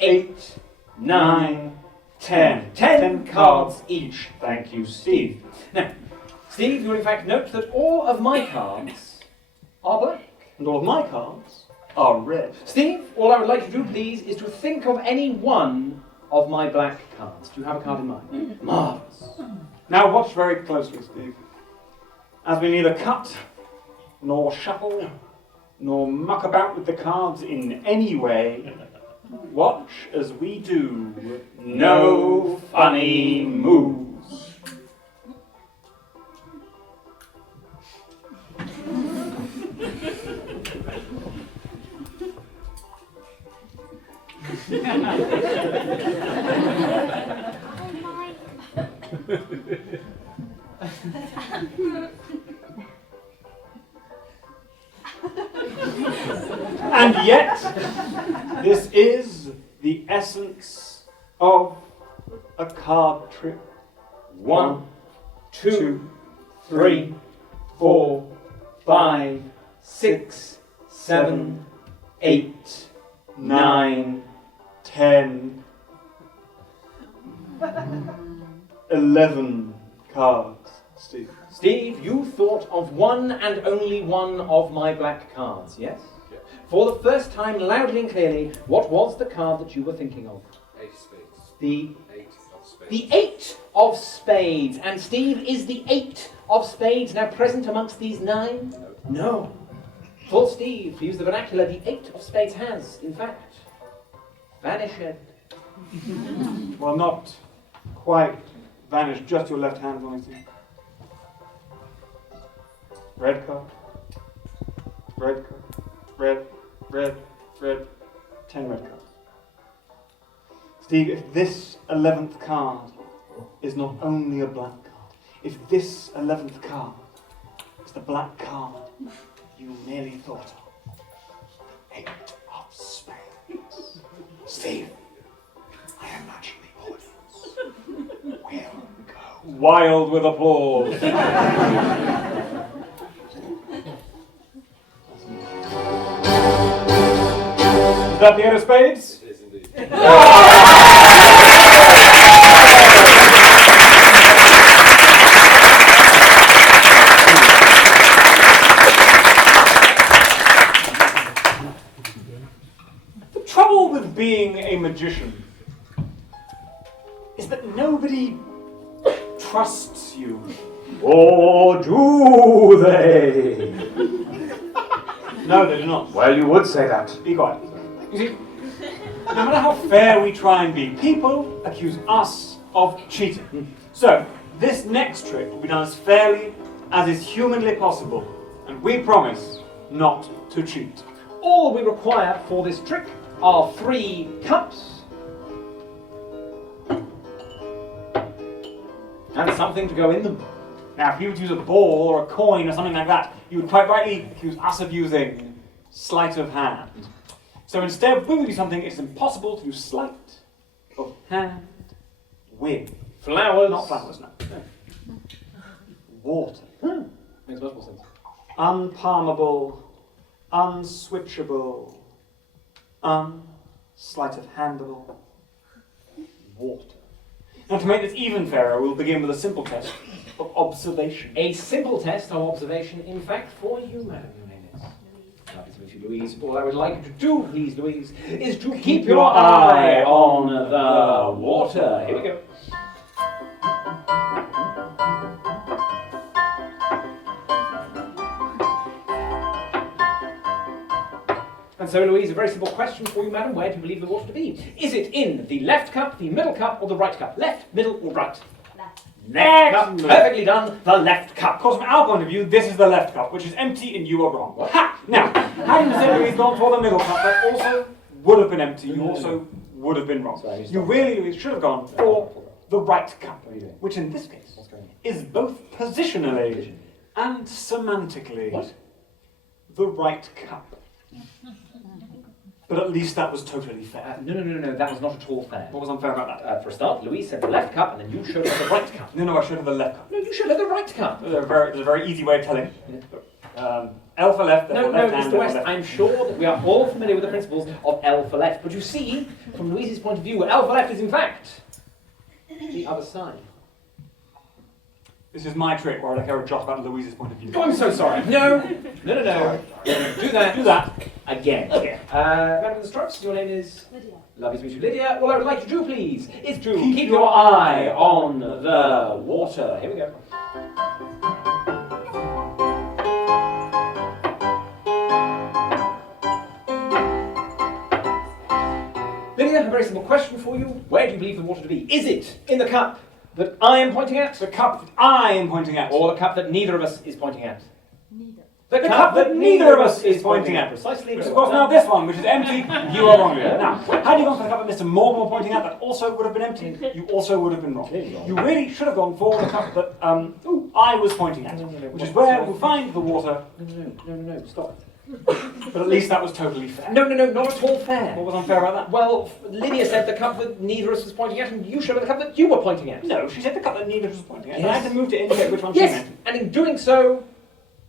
8, 9, 10. 10 cards each. Thank you, Steve. Now, Steve, you'll in fact note that all of my cards are black. And all of my cards are red. Steve, all I would like you to do, please, is to think of any one of my black cards. Do you have a card in mind? Marvellous. Now watch very closely, Steve. As we neither cut, nor shuffle, nor muck about with the cards in any way, watch as we do no funny moves. And yet, this is the essence of a card trick. 1, 2, 3, 4, 5, 6, 7, 8, 9, 10, 11 cards, Steve. Steve, you thought of one and only one of my black cards, yes? For the first time, loudly and clearly, what was the card that you were thinking of? 8 of spades. The 8 of spades. The 8 of spades. And Steve, is the 8 of spades now present amongst these 9? No. For Steve, to use the vernacular, the 8 of spades has, in fact, vanished. Well, not quite vanished, just your left hand, Steve. Red card. Red card. Red. Red. Red. 10 red cards. Steve, if this 11th card is not only a black card, if this 11th card is the black card you merely thought of, the 8 of spades. Steve, I imagine the audience will go wild with applause. Is that the 8 of spades? It is indeed. The trouble with being a magician is that nobody trusts you. Or do they? No, they do not. Well, you would say that. Be quiet. You see, no matter how fair we try and be, people accuse us of cheating. So, this next trick will be done as fairly as is humanly possible, and we promise not to cheat. All we require for this trick are 3 cups and something to go in them. Now, if you were to use a ball or a coin or something like that, you would quite rightly accuse us of using sleight of hand. So instead, we will do something it's impossible to do sleight of hand with. Flowers. Not flowers, no. Water. Makes much more sense. Unpalmable, unswitchable, sleight of handable water. Now, to make this even fairer, we'll begin with a simple test of observation. A simple test of observation, in fact, for you, madam. Your name is. Lovely to meet you, Louise. All I would like you to do, please, Louise, is to keep your eye on the water. Here we go. And so, Louise, a very simple question for you, madam. Where do you believe the water to be? Is it in the left cup, the middle cup, or the right cup? Left, middle, or right? Left cup. Perfectly done. The left cup. Of course, from our point of view, this is the left cup, which is empty, and you are wrong. Ha! Now, had you said Louise not for the middle cup, that also would have been empty. You also would have been wrong. You really, Louise, should have gone for the right cup, which in this case is both positionally and semantically the right cup. But at least that was totally fair. No, that was not at all fair. What was unfair about that? For a start, Louise said the left cup, and then you showed her the right cup. No, I showed her the left cup. No, you showed her the right cup. There's a very easy way of telling. L for left, No, therefore no, left hand, Mr. therefore West, left. I'm sure that we are all familiar with the principles of L for left. But you see, from Louise's point of view, L for left is in fact the other side. This is my trick where I don't care a jot about Louise's point of view. Oh, I'm so sorry. No. Do that. Do that. Again. Madam with the stripes, your name is? Lydia. Lovely to meet you, Lydia. All I would like to do, please, is to keep your eye on the water. Here we go. Lydia, a very simple question for you. Where do you believe the water to be? Is it in the cup that I am pointing at? The cup that I am pointing at. Or the cup that neither of us is pointing at? Neither. The cup that neither of us is pointing at. Precisely. Which is, of course, now this one, which is empty. You are wrong here. Now, had you gone for the cup that Mr. Morgan was pointing at, that also would have been empty. You also would have been wrong. You really should have gone for the cup that I was pointing at, which is where we find the water. No, stop. But at least that was totally fair. No, not at all fair. What was unfair about that? Well, Lydia said the cup that neither of us was pointing at, and you showed her the cup that you were pointing at. No, she said the cup that neither of us was pointing at. Yes. And I had to move to indicate which one she Yes, meant. and in doing so,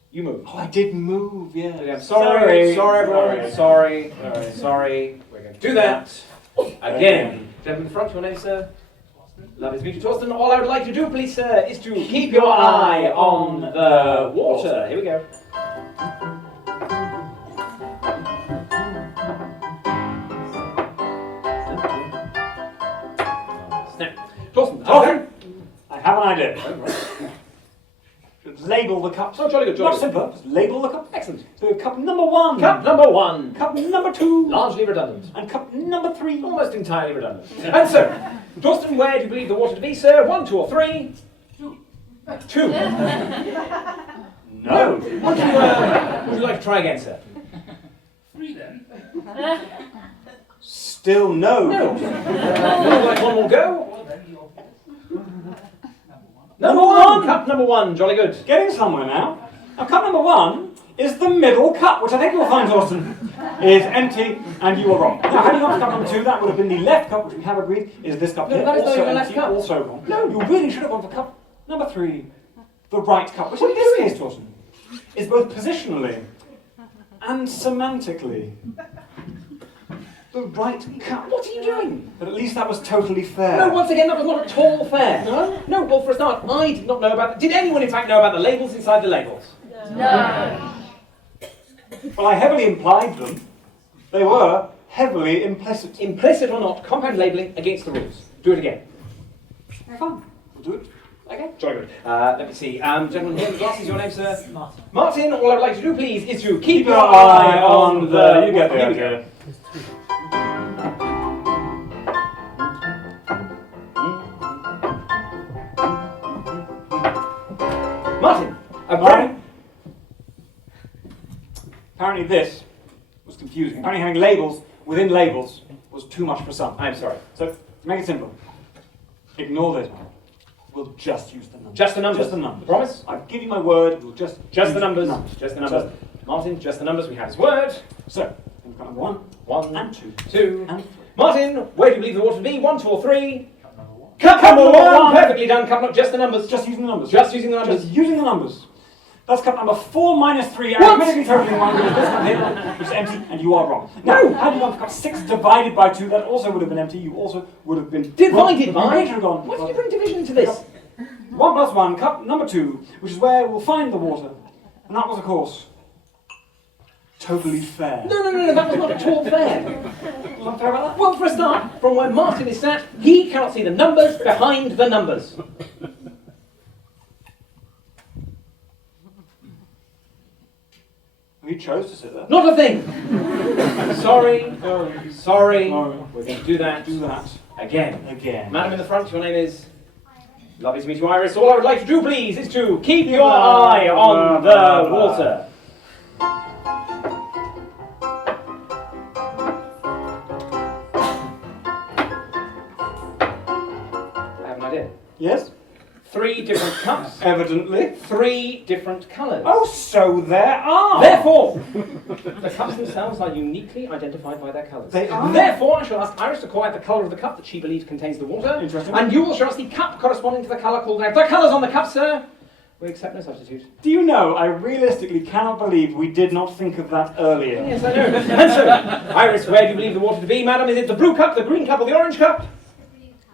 you moved. Oh, I did move, yeah. Sorry, everyone. Sorry. We're going to do that again. Gentleman in the front, your name, sir? Lovely to meet you, Torsten. All I would like to do, please, sir, is to keep your eye on the water. Here we go. Torsten, I have an idea. Should label the cups. Oh, jolly good. Much simpler. Just label the cup. Excellent. So we have cup number 1. Cup number 1. Cup number 2. Largely redundant. And cup number 3. Almost entirely redundant. And so, Torsten, where do you believe the water to be, sir? 1, 2, or 3? 2. No. Would you like to try again, sir? 3 then. Still no. No. Would you like one more go? Well then, you're Number 1. Cup number 1. Jolly good. Getting somewhere now. Now, cup number 1 is the middle cup, which I think you'll find, Torsten, is empty, and you were wrong. Now, had you gone for cup number 2, that would have been the left cup, which we have agreed is this cup No, here. that is not Also even the left empty, cup. also wrong. No, you really should have gone for cup number 3, the right cup, which in this case, Torsten, is both positionally and semantically the right cup. What are you doing? But at least that was totally fair. No, once again, that was not at all fair. No? No, well, for a start, I did not know about... Did anyone, in fact, know about the labels inside the labels? No. Well, I heavily implied them. They were heavily implicit. Implicit or not, compound labelling against the rules. Do it again. Fine. We'll do it. Okay, jolly good. Let me see. Gentleman here in the glasses, your name, sir? Martin. Martin, all I'd like to do, please, is to keep your eye on the... You get the Here we idea. go. Martin, Apparently this was confusing. Apparently having labels within labels was too much for some. I'm sorry. So, to make it simple, ignore this one. We'll just use the numbers. Just the numbers. Just the numbers. Promise? I give you my word, we'll just use the numbers. Just the numbers. Just- Martin, just the numbers. We have his word. So, we've got number 1, 1 and 2, 2. and 3. Martin, where do you believe the water to be? 1, 2, or 3? cup number 1. Cup number number 1. one. Perfectly done. Cup not just the numbers. Just using the numbers. Just using the numbers. Just using the numbers. That's cup number 4 minus 3, What? arithmetically totaling 1, because this cup here, which is empty, and you are wrong. Now, had you gone for cup 6 divided by 2, that also would have been empty, you also would have been Divided wrong. by? You should have gone. Why did you bring division into this? 1 plus 1, cup number 2, which is where we'll find the water. And that was, of course, totally fair. No, that was not at all fair. Was that fair about that? Well, for a start, from where Martin is sat, he cannot see the numbers behind the numbers. He chose to sit there. Not a thing. Sorry. Sorry. We're going to do that. Do that Again. again. Madam in the front, your name is? Lovely to meet you, Iris. All I would like to do, please, is to keep your eye on the water. I have an idea. Yes? 3 different cups, Evidently. 3 different colours. Oh, so there are. Therefore, the cups themselves are uniquely identified by their colours. They are. Therefore, I shall ask Iris to call out the colour of the cup that she believes contains the water. Interesting. And you will show us the cup corresponding to the colour called out. The colours on the cup, sir. We accept no substitute. Do you know, I realistically cannot believe we did not think of that earlier. Yes, I know. And so, Iris, where do you believe the water to be, madam? Is it the blue cup, the green cup, or the orange cup?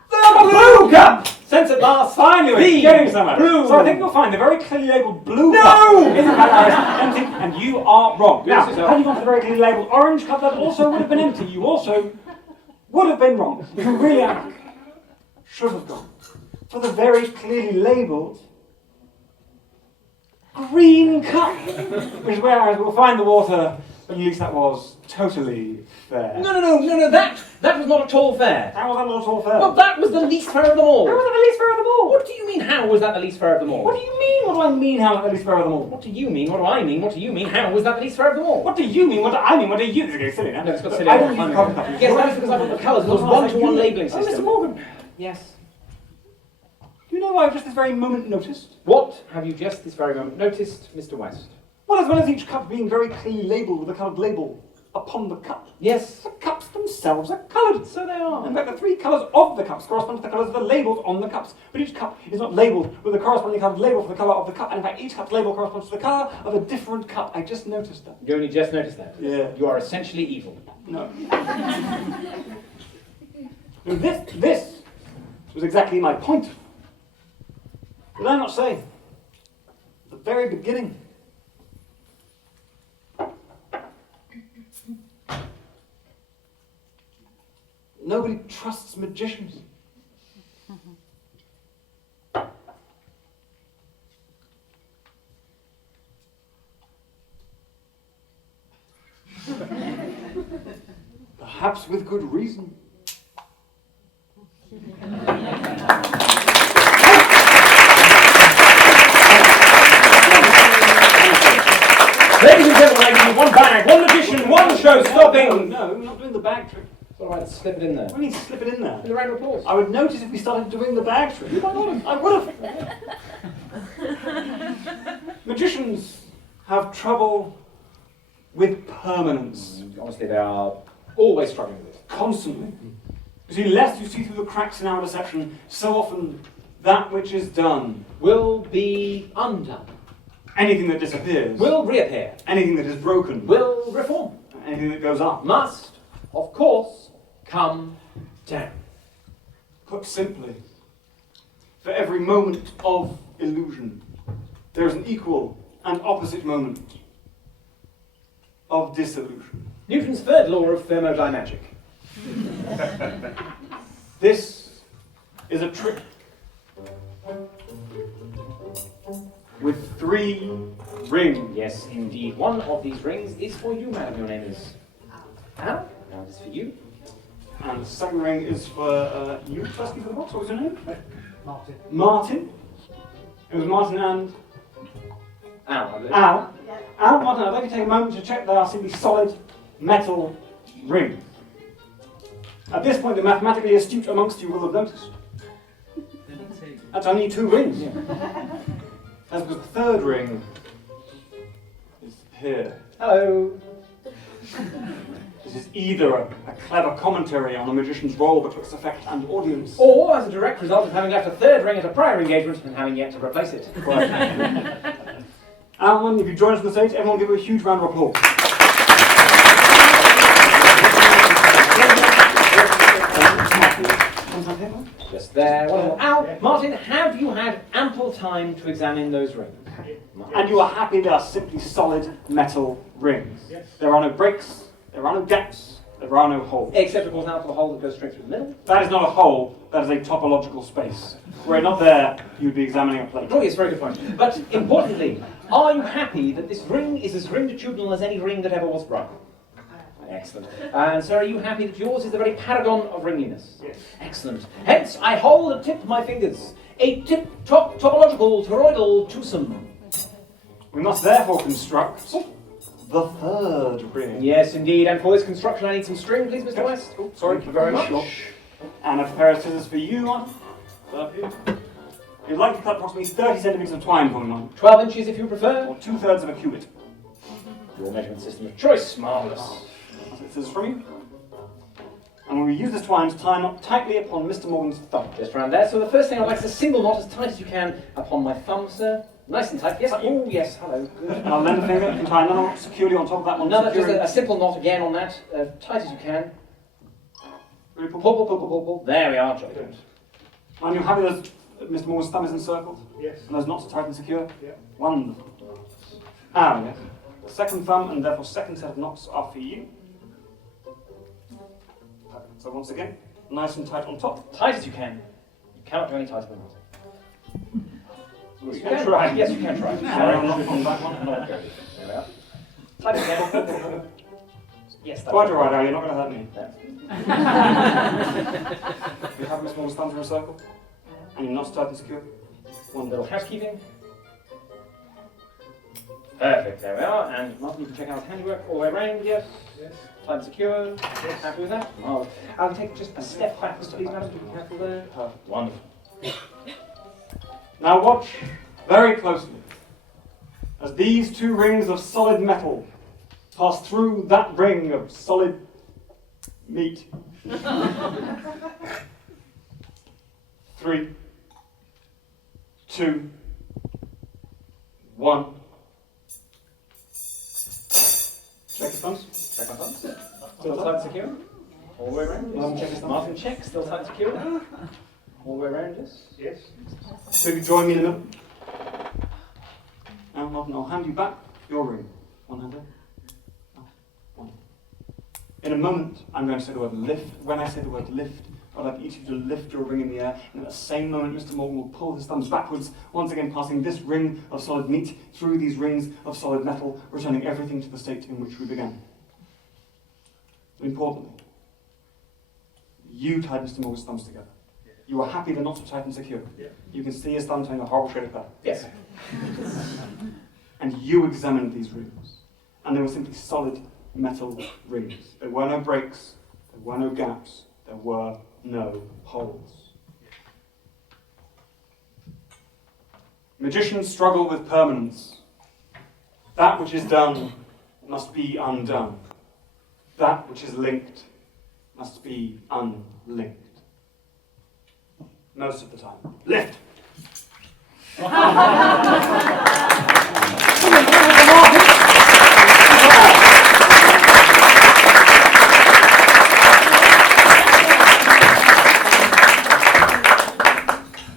The blue cup! Sense at last. Finally, we're getting somewhere. Blue. So I think you'll find the very clearly labelled blue No! cup is in fact Iris empty, and you are wrong. Yes, Now, sir. had you gone for the very clearly labelled orange cup, that also would have been empty. You also would have been wrong. You really should have gone for the very clearly labelled green cup, which is where Iris will find the water, but at least that was totally fair. No, that was not at all fair. How was that not at all fair? Well, that was the least fair of them all. How was that the least fair of them all? What do you mean, how was that the least fair of them all? What do you mean? What do I mean? How was that the least fair of them all? What do you mean? What do I mean? What do you mean? How was that the least fair of them all? What do you mean? What do I mean? What do you? This is getting silly now. No, it's got silly. I don't use carbon copy. Yes, that is because I put the colours. It was one-to-one labelling Oh, system. Mr. Morgan. Yes. Do you know what I've just this very moment noticed? What have you just this very moment noticed, Mr. West? Well, as well as each cup being very clearly labelled with a coloured label upon the cup, Yes. the cups themselves are coloured. So they are. In fact, the three colours of the cups correspond to the colours of the labels on the cups. But each cup is not labelled with the corresponding coloured label for the colour of the cup. And in fact, each cup's label corresponds to the colour of a different cup. I just noticed that. You only just noticed that? Yeah. You are essentially evil. No. No, this was exactly my point. Did I not say? At the very beginning. Nobody trusts magicians. Perhaps with good reason. Ladies and gentlemen, I give you one bag, one magician, one show stopping. No, we're not doing the bag trick. All right, slip it in there. We need to slip it in there. In the round of applause. I would notice if we started doing the bag trick. I would have. Magicians have trouble with permanence. Honestly, they are always struggling with it. Constantly. You see, lest you see through the cracks in our deception, so often that which is done Will be undone. anything that disappears, Will reappear. anything that is broken, Will reform. anything that goes up. Must, of course, come down. Put simply, for every moment of illusion, there is an equal and opposite moment of dissolution. Newton's third law of thermodynamic. This is a trick with 3 rings. Yes, indeed. One of these rings is for you, madam. Your name is Al. Now this is for you. And the second ring is for you, firstly for the box. What was your name? Martin. Martin. It was Martin and Al, I believe. Al. Al, Martin, I'd like you to take a moment to check they are simply solid metal rings. At this point, the mathematically astute amongst you will have noticed. That's only 2 rings. That's because the third ring is here. Hello. This is either a clever commentary on a magician's role betwixt effect and audience. Or as a direct result of having left a third ring at a prior engagement and having yet to replace it. Alan, if you join us on the stage, everyone give a huge round of applause. Just there. Wonderful. Al, Martin, have you had ample time to examine those rings? And you are happy they are simply solid metal rings. Yes. There are no breaks, there are no gaps, there are no holes. Except, of course, now for the hole that goes straight through the middle. That is not a hole, that is a topological space. Were it not there, you'd be examining a plate. Oh, yes, very good point. But importantly, are you happy that this ring is as ringitudinal as any ring that ever was sprung? Excellent. And sir, are you happy that yours is the very paragon of ringliness? Yes. Excellent. Hence, I hold and tip my fingers. A tip-top topological toroidal twosome. We must therefore construct the third ring. Yes, indeed. And for this construction, I need some string, please, Mr. West. Oh, sorry, Thank you very much. Sure. And a pair of scissors for you, Martin. Up here. You'd like to cut approximately 30 centimetres of twine for me, Martin. 12 inches, if you prefer. Or 2/3 of a cubit. Your measurement system of choice. Marvellous. Scissors from you. And we use this twine to tie a knot tightly upon Mr. Morgan's thumb. Just round there. So the first thing I'd like is a single knot as tight as you can upon my thumb, sir. Nice and tight. Yes. Oh, yes. Hello. Good. And I'll lend a finger and tie another knot securely on top of that one. Another, just securing- a simple knot again on that, tight as you can. Really Pull, pull, pull, pull, pull, pull. There we are, jolly good. And you're happy that Mr. Morgan's thumb is encircled? Yes. And those knots are tight and secure? Yeah. Wonderful. Ah, yes. The second thumb and therefore second set of knots are for you. Perfect. So once again, nice and tight on top. Tight as you can. You cannot do any tighter than that. You You can try. Yes, you can try. Sorry, I'm not on that one. Not good. There we are. Tight as you can. Yes, that's Quite alright, Al, you're not going to hurt me. That's You have Mr. Morgan's thumbs in a circle? And your knots tight and secure? one little housekeeping. Perfect, there we are. And Martin, you can check out handiwork all the way around, yes? Yes. Tight and secure. Yes. Happy with that? Marvellous. I'll take just a step backwards, please, madam. Be careful there. Perfect. Wonderful. Now watch very closely as these two rings of solid metal pass through that ring of solid meat. 3, 2, 1. Check his thumbs. Check my thumbs. Still tight and secure. All the way around. Martin, check his thumbs. Martin, check. Still tight and secure. All the way around, yes? Yes. So you join me in the middle. Now, Martin, I'll hand you back your ring. One hand there. Oh, one. In a moment, I'm going to say the word lift. When I say the word lift, I'd like each of you to lift your ring in the air, and at the same moment, Mr. Morgan will pull his thumbs backwards, once again passing this ring of solid meat through these rings of solid metal, returning everything to the state in which we began. Importantly, you tied Mr. Morgan's thumbs together. You are happy they're not so tight and secure. Yeah. You can see his thumb turning a horrible shade of purple. Yes. And you examined these rings, and they were simply solid metal rings. There were no breaks, there were no gaps, there were no holes. Magicians struggle with permanence. That which is done must be undone. That which is linked must be unlinked. Most of the time. Lift!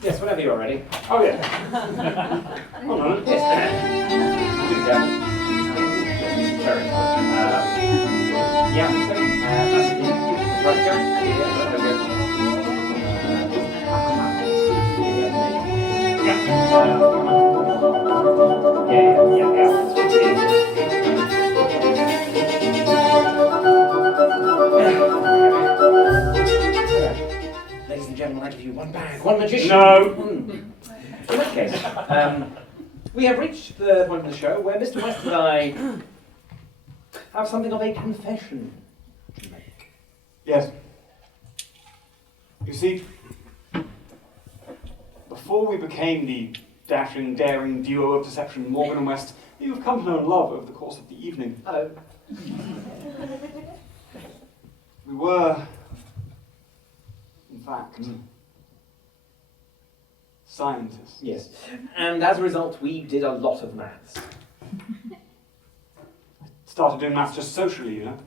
Yes, whenever you're ready. Oh yeah. Hold on. Yes. Here we go. Very nice. Yeah, so, that's it. Right, go. Yeah, there we go. Ladies and gentlemen, I give you one bag, one magician. No. In that case, we have reached the point of the show where Mr. West and I have something of a confession to make. Yes. You see, before we became the dashing, daring duo of deception, Morgan and West, you've come to know and love over the course of the evening. Hello. We were, in fact, scientists. Yes. And as a result, we did a lot of maths. Started doing maths just socially, you know.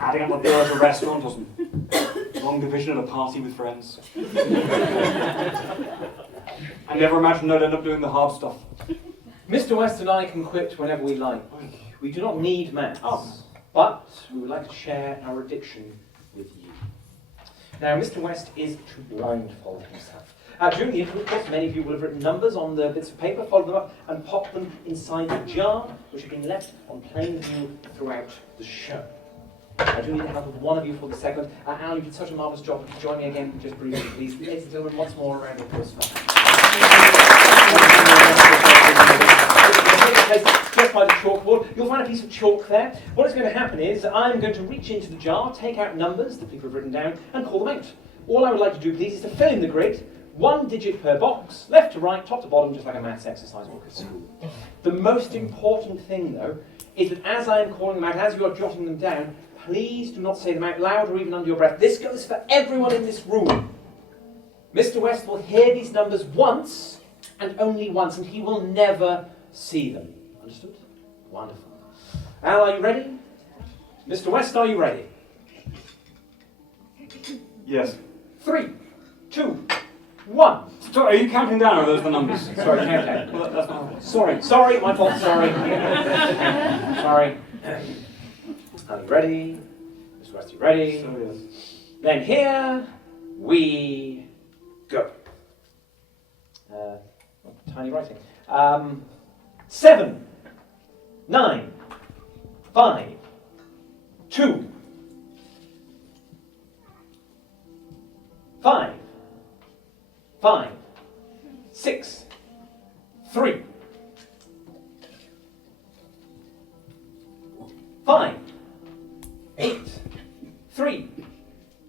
Adding up the bill at a restaurant or some long division at a party with friends. I never imagined I'd end up doing the hard stuff. Mr. West and I can quit whenever we like. We do not need maths. But we would like to share our addiction with you. Now, Mr. West is to blindfold himself. During the interval, of course, many of you will have written numbers on the bits of paper, folded them up, and popped them inside the jar, which have been left on plain view throughout the show. I do need the help of one of you for the segment. Al, you did such a marvellous job. Could you join me again, just briefly, please? Ladies and gentlemen, once more, around the applause for just by the chalkboard. You'll find a piece of chalk there. What is going to happen is I'm going to reach into the jar, take out numbers that people have written down, and call them out. All I would like to do, please, is to fill in the grid, 1 digit per box, left to right, top to bottom, just like a maths exercise book at school. The most important thing, though, is that as I am calling them out, as you are jotting them down, please do not say them out loud or even under your breath. This goes for everyone in this room. Mr. West will hear these numbers once, and only once, and he will never see them. Understood? Wonderful. Al, are you ready? Mr. West, are you ready? Yes. 3, 2, 1. So, are you counting down or are those the numbers? Sorry, okay. Well, that's not... Sorry, my fault, sorry. Sorry. Are you ready? Mr. West, are you ready? So, yes. Then here we go. Tiny writing. 7, 9, 5, 2, 5, 5, 6, 3, 5, 8, 3,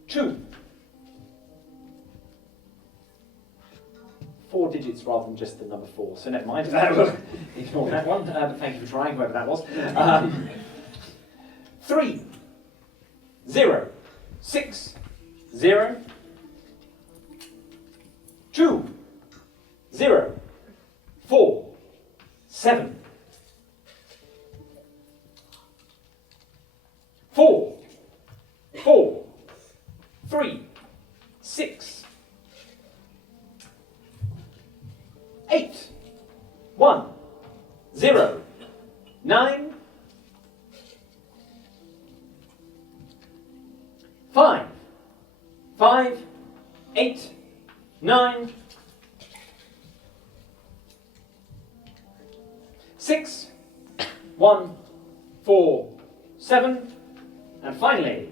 2. 4 digits rather than just the number 4, so never mind. Ignore that one, but thank you for trying, whoever that was. 3, 0, 6, 0, 2, 0, 4, 7, 4, 4, 3, 6, 8, 1, 0, 9, 5, 5, 8, 9, 6, 1, 4, 7, and finally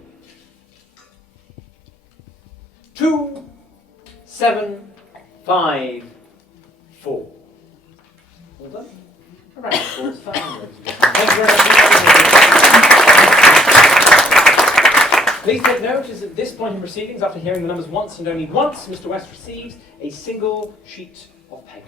2, 7, 5, 4. Well done. A round of applause for Anne. Thank you very much. Please take note, as at this point in proceedings, after hearing the numbers once and only once, Mr. West receives a single sheet of paper.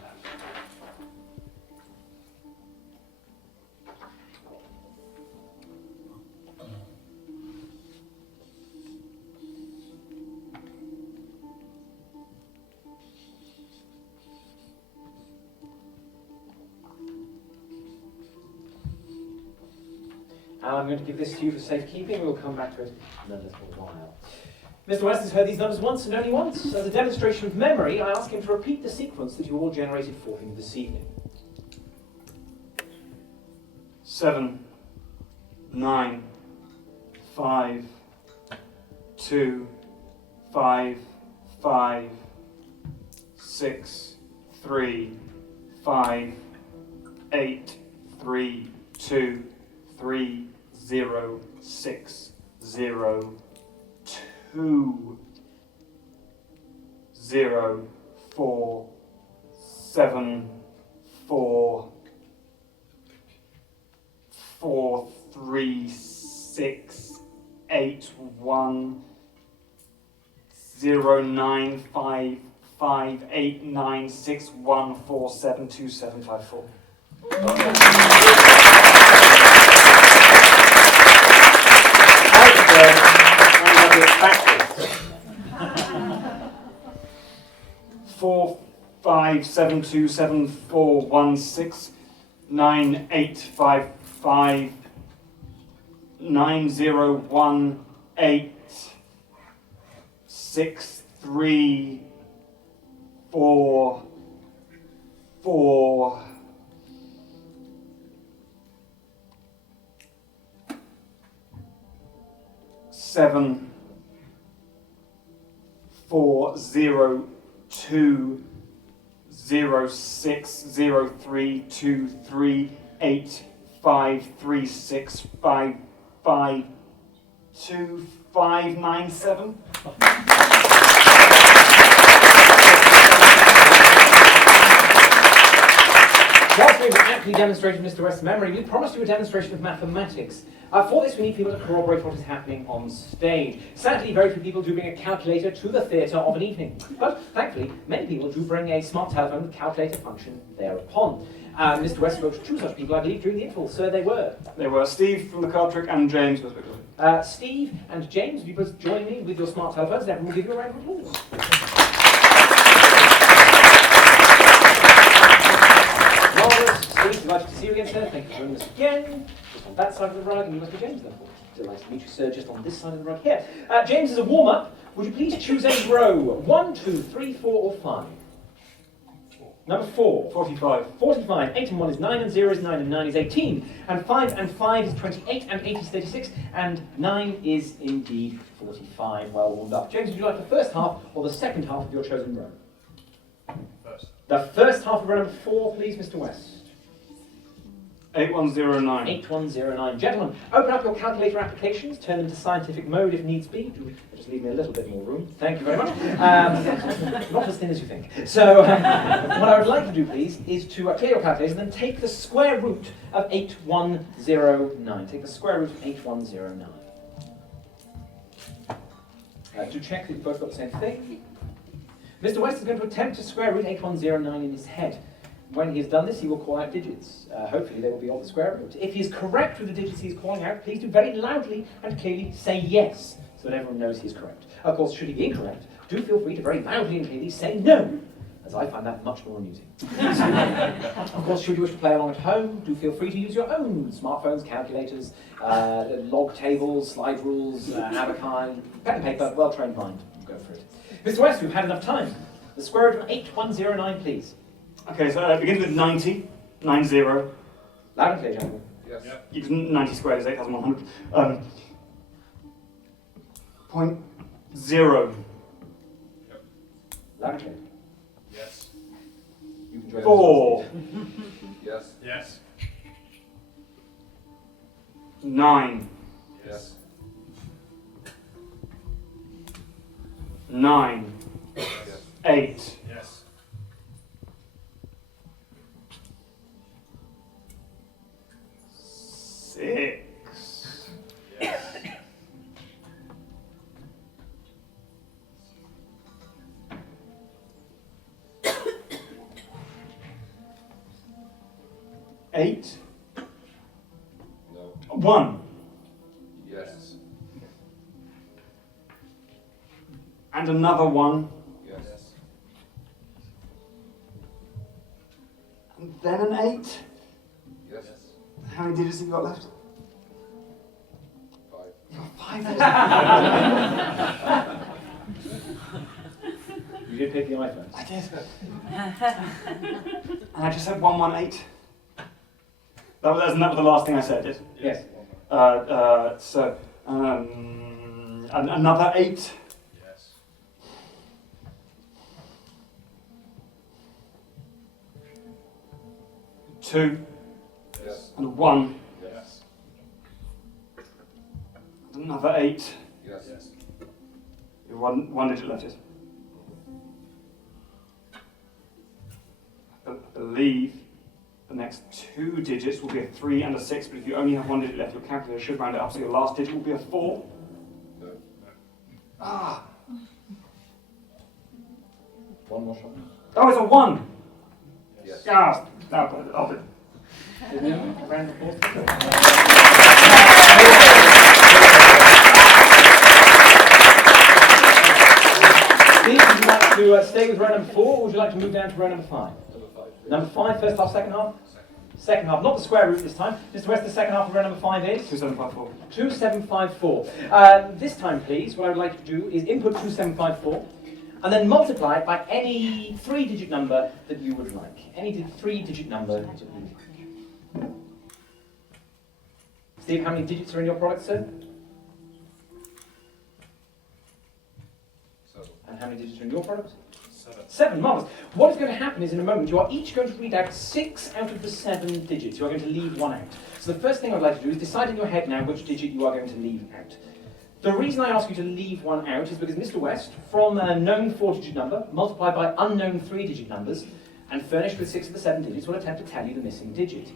I'm going to give this to you for safekeeping. We'll come back to it in a little while. Mr. West has heard these numbers once and only once. As a demonstration of memory, I ask him to repeat the sequence that you all generated for him this evening. 7, 9, 5, 2, 5, 5, 6, 3, 5, 8, 3, 2, 3, 0, 6, 0, 2, 0, 4, 7, 4, 4, 3, 6, 8, 1, 0, 9, 5, 5, 8, 9, 6, 1, 4, 7, 2, 7, 5, 4. Backwards. 4, 5, 7, 2, 7, 4, 1, 6, 9, 8, 5, 5, 9, 0, 1, 8, 6, 3, 4, 4, 7, 4, 0, 2, 0, 6, 0, 3, 2, 3, 8, 5, 3, 6, 5, 5, 2, 5, 9, 7. Whilst we've aptly demonstrated Mr. West's memory, we promised you a demonstration of mathematics. For this, we need people to corroborate what is happening on stage. Sadly, very few people do bring a calculator to the theatre of an evening. But thankfully, many people do bring a smart telephone with calculator function thereupon. Mr. West spoke to 2 such people, I believe, during the interval, so they were. They were Steve from the card trick and James was Victor. Steve and James, if you both join me with your smart telephones, then we'll give you a round of applause. sir. Thank you joining us again. Just on that side of the rug, and you must be James, therefore. Delighted to meet you, sir, just on this side of the rug here. James, as a warm-up, would you please choose a row? 1, 2, 3, 4, or 5? Number 4. 45. 45. 8 and 1 is 9, and 0 is 9, and 9 is 18. And 5 and 5 is 28, and 8 is 36, and 9 is indeed 45. Well warmed up. James, would you like the first half or the second half of your chosen row? First. The first half of row number 4, please, Mr. West. 8109. 8109. Gentlemen, open up your calculator applications, turn them to scientific mode if needs be. Just leave me a little bit more room. Thank you very much. Not as thin as you think. So, what I would like to do, please, is to clear your calculators and then take the square root of 8109. Take the square root of 8109. To check that you've both got the same thing. Mr. West is going to attempt to square root 8109 in his head. When he has done this, he will call out digits. Hopefully they will be of the square root. If he is correct with the digits he is calling out, please do very loudly and clearly say yes, so that everyone knows he is correct. Of course, should he be incorrect, do feel free to very loudly and clearly say no, as I find that much more amusing. Of course, should you wish to play along at home, do feel free to use your own smartphones, calculators, log tables, slide rules, abacine, pen and paper, well-trained mind. Go for it. Mr. West, we've had enough time. The square root of 8109, please. Okay, so it begins with 90. 90. Loud and clear, gentlemen. Yes. Yep. 90 squared is 8,100. Point 0. Yep. Loud and clear. Yes. You can join 4. Yes. Yes. 9. Yes. 9. Yes. 8. Yes. 6. Yes. 8. No. 1. Yes. And another 1. Yes. And then an 8. Yes. How many digits have you got left? 5. You've got 5 digits. You did pick the iPhone. I did. And I just said 118. That was the last thing I said, did? Yes. So, another 8. Yes. 2. Yes. And 1. Yes. And another 8. Yes. Yes. You've one digit left, yes? I believe the next 2 digits will be a 3 and a 6, but if you only have 1 digit left, your calculator should round it up, so your last digit will be a 4. No. Ah! One more shot. Oh, it's a 1! Yes. Ah! I'll do it. Round of applause. Steve, would you like to stay with row number 4, or would you like to move down to row number 5? Number 5. Number 5, first half, second half? Second half, not the square root this time. Mr. West, the second half of row number 5 is? 2754. 2754. This time, please, what I would like to do is input 2754 and then multiply it by any 3-digit number that you would like. Any 3-digit number that you would like. Steve, how many digits are in your product, sir? 7. And how many digits are in your product? 7. 7, marvellous. What is going to happen is in a moment you are each going to read out 6 out of the 7 digits. You are going to leave 1 out. So the first thing I'd like to do is decide in your head now which digit you are going to leave out. The reason I ask you to leave 1 out is because Mr. West, from a known 4-digit number, multiplied by unknown 3-digit numbers, and furnished with 6 of the 7 digits, will attempt to tell you the missing digit.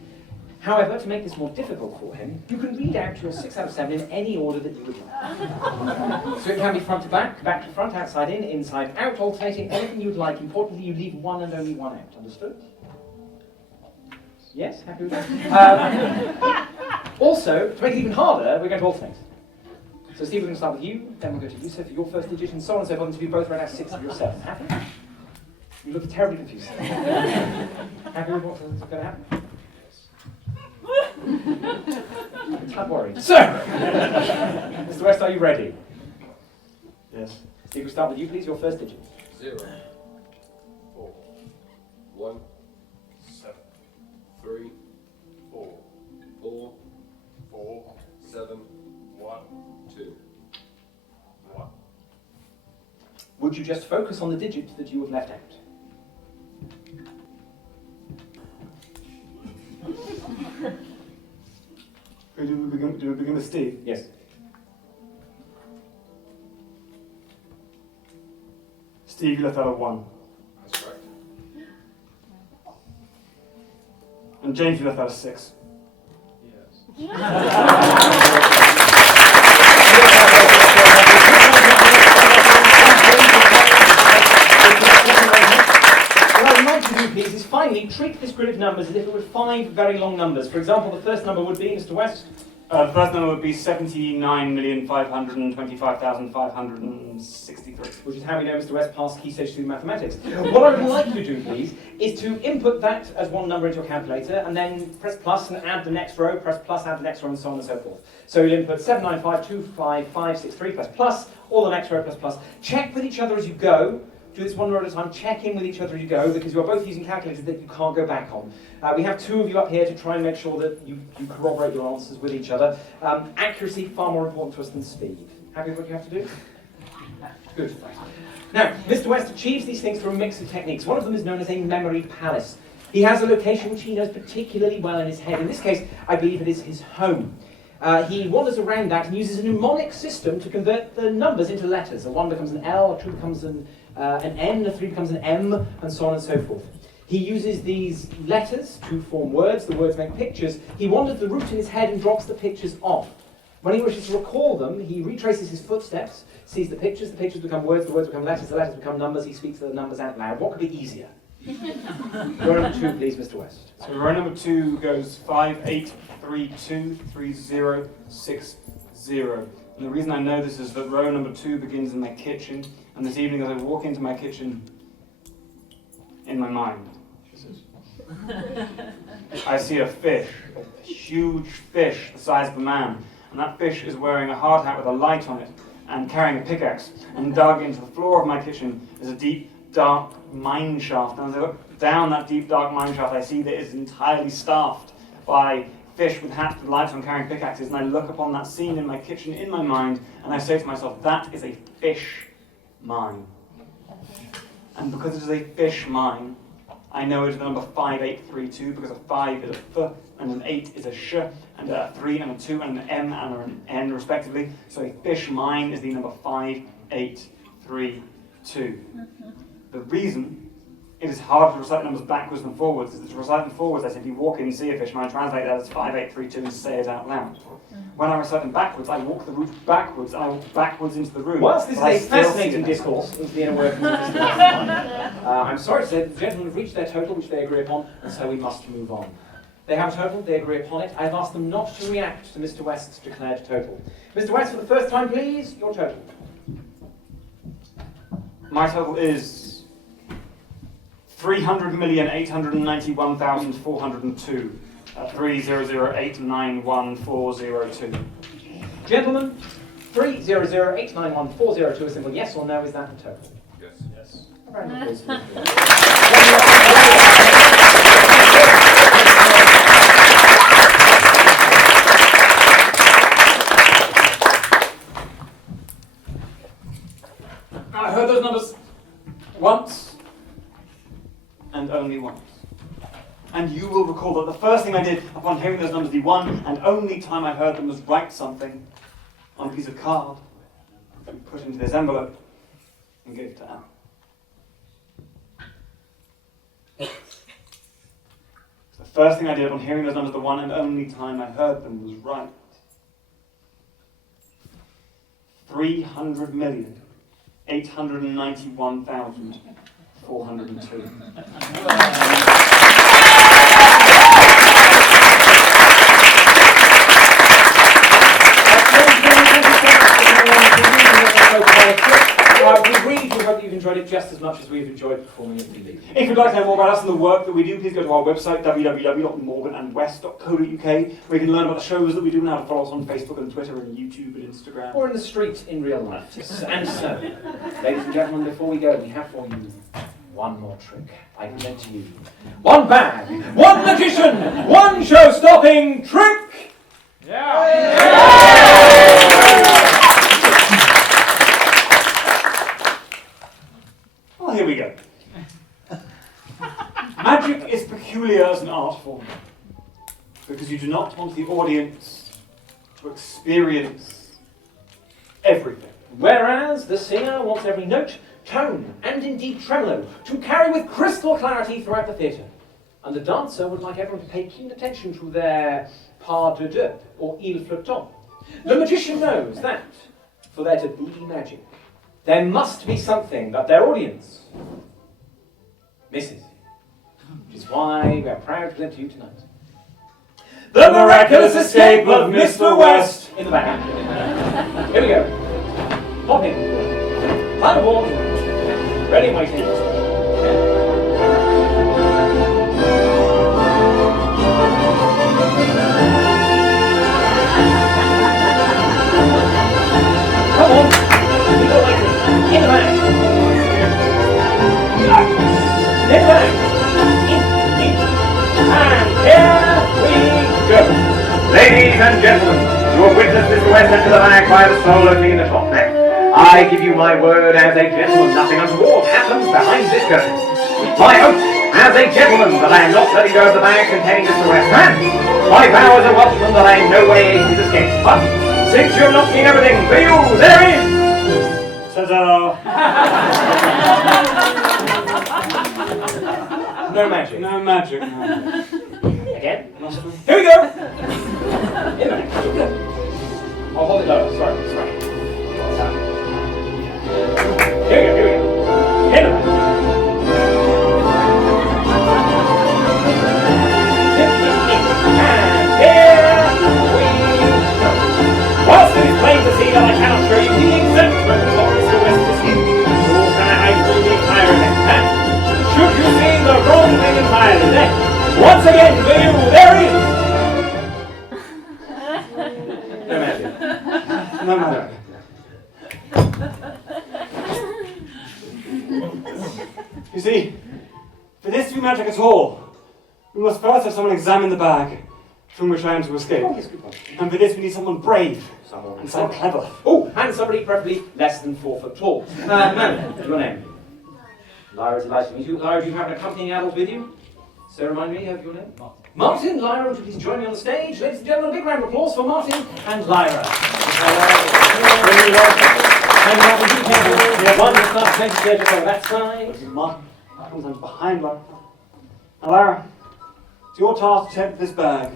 However, to make this more difficult for him, you can read out your 6 out of 7 in any order that you would like. So it can be front to back to front, outside in, inside out, alternating, anything you would like. Importantly, you leave 1 and only 1 out. Understood? Yes? Happy with that? Also, to make it even harder, we're going to alternate. So Steve, we're going to start with you, then we'll go to you, so for your first digit, and so on and so forth, until you both read out 6 of your 7. Happy? You look terribly confused. Happy with what's going to happen? I'm tad worried. So, Mr. West, are you ready? Yes. Steve, we'll start with you, please. Your first digit. 0, 4, 1, 7, 3, 4, 4, 4, 7, 1, 2. 1. Would you just focus on the digit that you have left out? Do we begin with Steve? Yes. Steve, you left out a 1. That's correct. And James, you left out a 6. What I'd like to do, please, is finally treat this grid of numbers as if it were 5 very long numbers. For example, the first number would be, Mr. West? The first number would be 79,525,563. Which is how we know Mr. West passed Key Stage 2 mathematics. What I would like you to do, please, is to input that as one number into your calculator, and then press plus and add the next row, press plus, add the next row, and so on and so forth. So you'll input 795255563 plus all the next row plus plus. Check with each other as you go. Do this one row at a time. Check in with each other as you go, because you are both using calculators that you can't go back on. We have 2 of you up here to try and make sure that you corroborate your answers with each other. Accuracy, far more important to us than speed. Happy with what you have to do? Good. Now, Mr. West achieves these things through a mix of techniques. One of them is known as a memory palace. He has a location which he knows particularly well in his head. In this case, I believe it is his home. He wanders around that and uses a mnemonic system to convert the numbers into letters. A 1 becomes an L, a 2 becomes an N, a 3 becomes an M, and so on and so forth. He uses these letters to form words. The words make pictures. He wanders the route in his head and drops the pictures off. When he wishes to recall them, he retraces his footsteps, sees the pictures become words, the words become letters, the letters become numbers, he speaks the numbers out loud. What could be easier? Row number 2, please, Mr. West. So row number 2 goes 58323060. And the reason I know this is that row number 2 begins in my kitchen, and this evening as I walk into my kitchen, in my mind, I see a fish, a huge fish the size of a man, and that fish is wearing a hard hat with a light on it and carrying a pickaxe, and dug into the floor of my kitchen is a deep, dark mine shaft. And as I look down that deep, dark mine shaft, I see that it is entirely staffed by fish with hats with lights on carrying pickaxes, and I look upon that scene in my kitchen in my mind, and I say to myself, that is a fish mine. And because it is a fish mine, I know it is the number 5832, because a 5 is a F, and an 8 is a Sh, and a 3 and a 2 and an M and an N respectively. So a fish mine is the number 5832. The reason it is harder to recite numbers backwards than forwards is that to recite them forwards, I simply walk in and see a fish mine, translate that as 5832 and say it out loud. When I recite them backwards, I walk the route backwards, and I walk backwards into the room. Whilst this is a fascinating discourse into the inner workings of Mr. West's mind, I'm sorry to say that the gentlemen have reached their total, which they agree upon, and so we must move on. They have a total, they agree upon it. I've asked them not to react to Mr. West's declared total. Mr. West, for the first time, please, your total. My total is 300,891,402. 300,891,402. Gentlemen, 300,891,402. A simple yes or no, is that the total? Yes. Yes. Very nice. I heard those numbers once and only once. And you will recall that the first thing I did upon hearing those numbers, the one and only time I heard them, was write something on a piece of card and put into this envelope and gave it to Anne. The first thing I did upon hearing those numbers, the one and only time I heard them, was write 300,891,402. enjoyed it just as much as we've enjoyed performing it for you. If you'd like to know more about us and the work that we do, please go to our website, www.morganandwest.co.uk, where you can learn about the shows that we do and how to follow us on Facebook and Twitter and YouTube and Instagram. Or in the street in real life. And so, ladies and gentlemen, before we go, we have for you one more trick. I present to you one bag, one magician, one show-stopping trick! Well, here we go. Magic is peculiar as an art form because you do not want the audience to experience everything. Whereas the singer wants every note, tone, and indeed tremolo to carry with crystal clarity throughout the theatre. And the dancer would like everyone to pay keen attention to their pas de deux, or il flottant. The magician knows that, for there to be magic, there must be something that their audience misses. Which is why we are proud to present to you tonight the miraculous escape of Mr. West in the back. Here we go. Hop in. Climb aboard. Ready and waiting. Come on. We go like this. In the back. In the back. In. And here we go. Ladies and gentlemen, you have witnessed Mr. West enter the bag by the sole opening in the top there. I give you my word as a gentleman, nothing untoward happens behind this curtain. My oath as a gentleman that I am not letting go of the bag containing Mr. West. And my vow as a watchman that I in no way aid his escape. But since you have not seen everything, for you, there is... Ta-da! No magic. No magic, no. Again. Here we go! In the back. I'll hold it lower. Sorry. Here we go. In the back. And here we go. Whilst it is plain to see that I cannot show you the exact moments of Mr. West's escape, nor can I hide through the entire event. And should you see the wrong thing entirely, then once again, for you, there is... No magic. No magic. You see, for this to be magic at all, we must first have someone examine the bag from which I am to escape. Oh, yes, good point. And for this we need someone brave Someone and someone clever. Oh, and somebody preferably less than 4 foot tall. Ma'am, your name? Lyra, delighted to meet you. Lyra, do you have an accompanying adult with you? So remind me of your name? Martin. Lyra, would you please join me on the stage? Ladies and gentlemen, a big round of applause for Martin and Lyra. And Martin, you can have one class next stage over that side. Martin comes behind Lyra. Now Lyra, it's your task to check this bag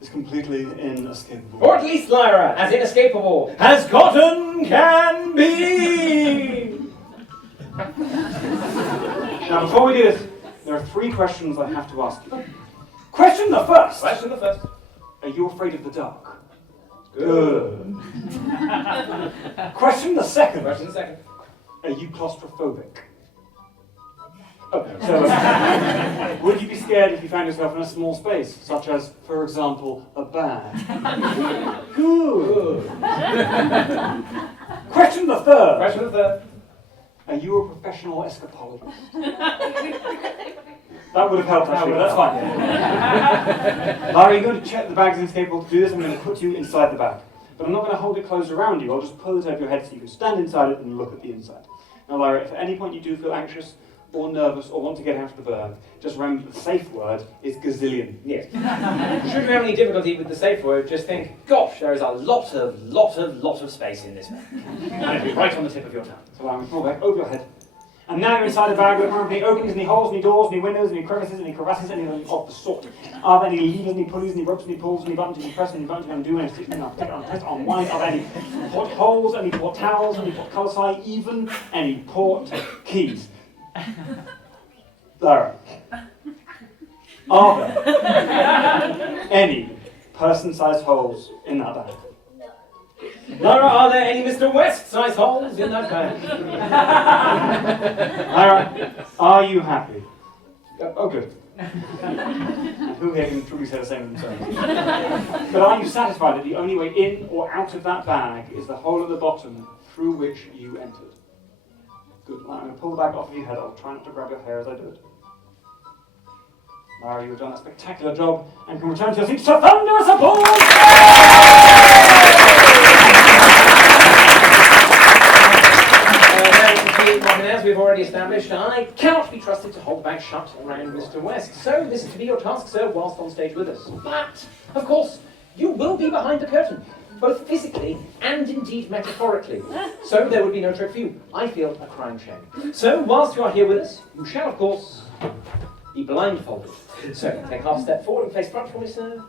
is completely inescapable. Or at least Lyra, as inescapable as cotton can be! Now before we do this, there are 3 questions I have to ask you. Question the first. Are you afraid of the dark? Good. Question the second. Are you claustrophobic? Okay. So, would you be scared if you found yourself in a small space, such as, for example, a bag? Good. Question the third. Are you a professional escapologist? That would have helped actually, but that's fine. Larry, you're going to check the bag's inescapable. To do this, I'm going to put you inside the bag. But I'm not going to hold it closed around you. I'll just pull it over your head so you can stand inside it and look at the inside. Now, Larry, if at any point you do feel anxious or nervous or want to get out of the bag, just remember the safe word is gazillion. Yes. Should you have any difficulty with the safe word, just think, gosh, there is a lot of space in this bag. And it'll be right on the tip of your tongue. So I'm going to pull back over your head. And now you're inside the bag. Look around for any openings, any holes, any doors, any windows, any crevices, any crevasses, anything of the sort. Are there any levers, any pulleys, any ropes, any pulls, any buttons, any press, any buttons you can do, any stitching, any pick, press, unwind? Are there any port holes, any port towels, any port colour, even any port keys? Lara, are there any person-sized holes in that bag? No. Lara, are there any Mr. West-sized holes in that bag? Lara, are you happy? Oh, good. Who here can truly say the same themselves? But are you satisfied that the only way in or out of that bag is the hole at the bottom through which you entered? Good. Now I'm going to pull the bag off of your head. I'll try not to grab your hair as I do it. Lara, you have done a spectacular job and can return to your seats to thunderous applause! As we've already established, I cannot be trusted to hold the bag shut around Mr. West. So this is to be your task, sir, whilst on stage with us. But, of course, you will be behind the curtain, both physically and indeed metaphorically. So there would be no trick for you. I feel a crime shame. So whilst you are here with us, you shall, of course, be blindfolded. So take half a step forward and face front for me, sir.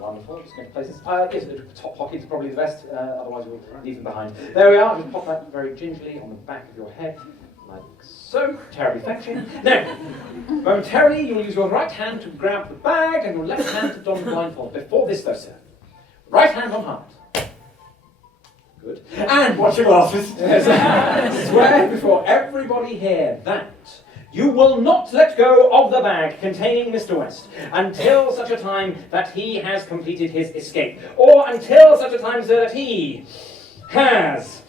Wonderful, just going to place this. Yes, the top pocket is probably the best, otherwise we'll leave them behind. There we are, just pop that very gingerly on the back of your head, like so. Terribly fetching. Now, momentarily you'll use your right hand to grab the bag and your left hand to don the blindfold. Before this though, sir, right hand on heart. Good. And watch your glasses. Swear before everybody here that you will not let go of the bag containing Mr. West until such a time that he has completed his escape, or until such a time, sir, that he has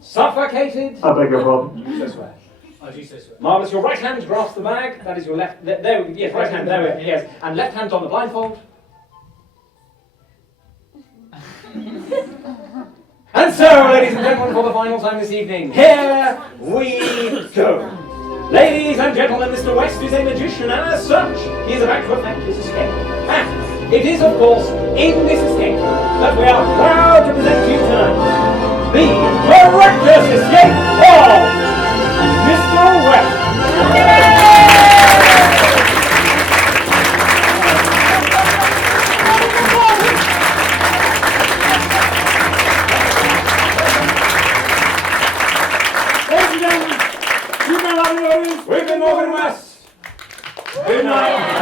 suffocated. I beg your pardon. You so swear. I do so swear. Marvellous. Your right hand grasps the bag. That is your left. There. Yes, right hand. There. Yes. And left hand on the blindfold. And so, ladies and gentlemen, for the final time this evening, here we go. Ladies and gentlemen, Mr. West is a magician, and as such, he is about to effect his escape. And it is, of course, in this escape that we are proud to present to you tonight the miraculous escape of Mr. West. We've been Morgan West. Good night.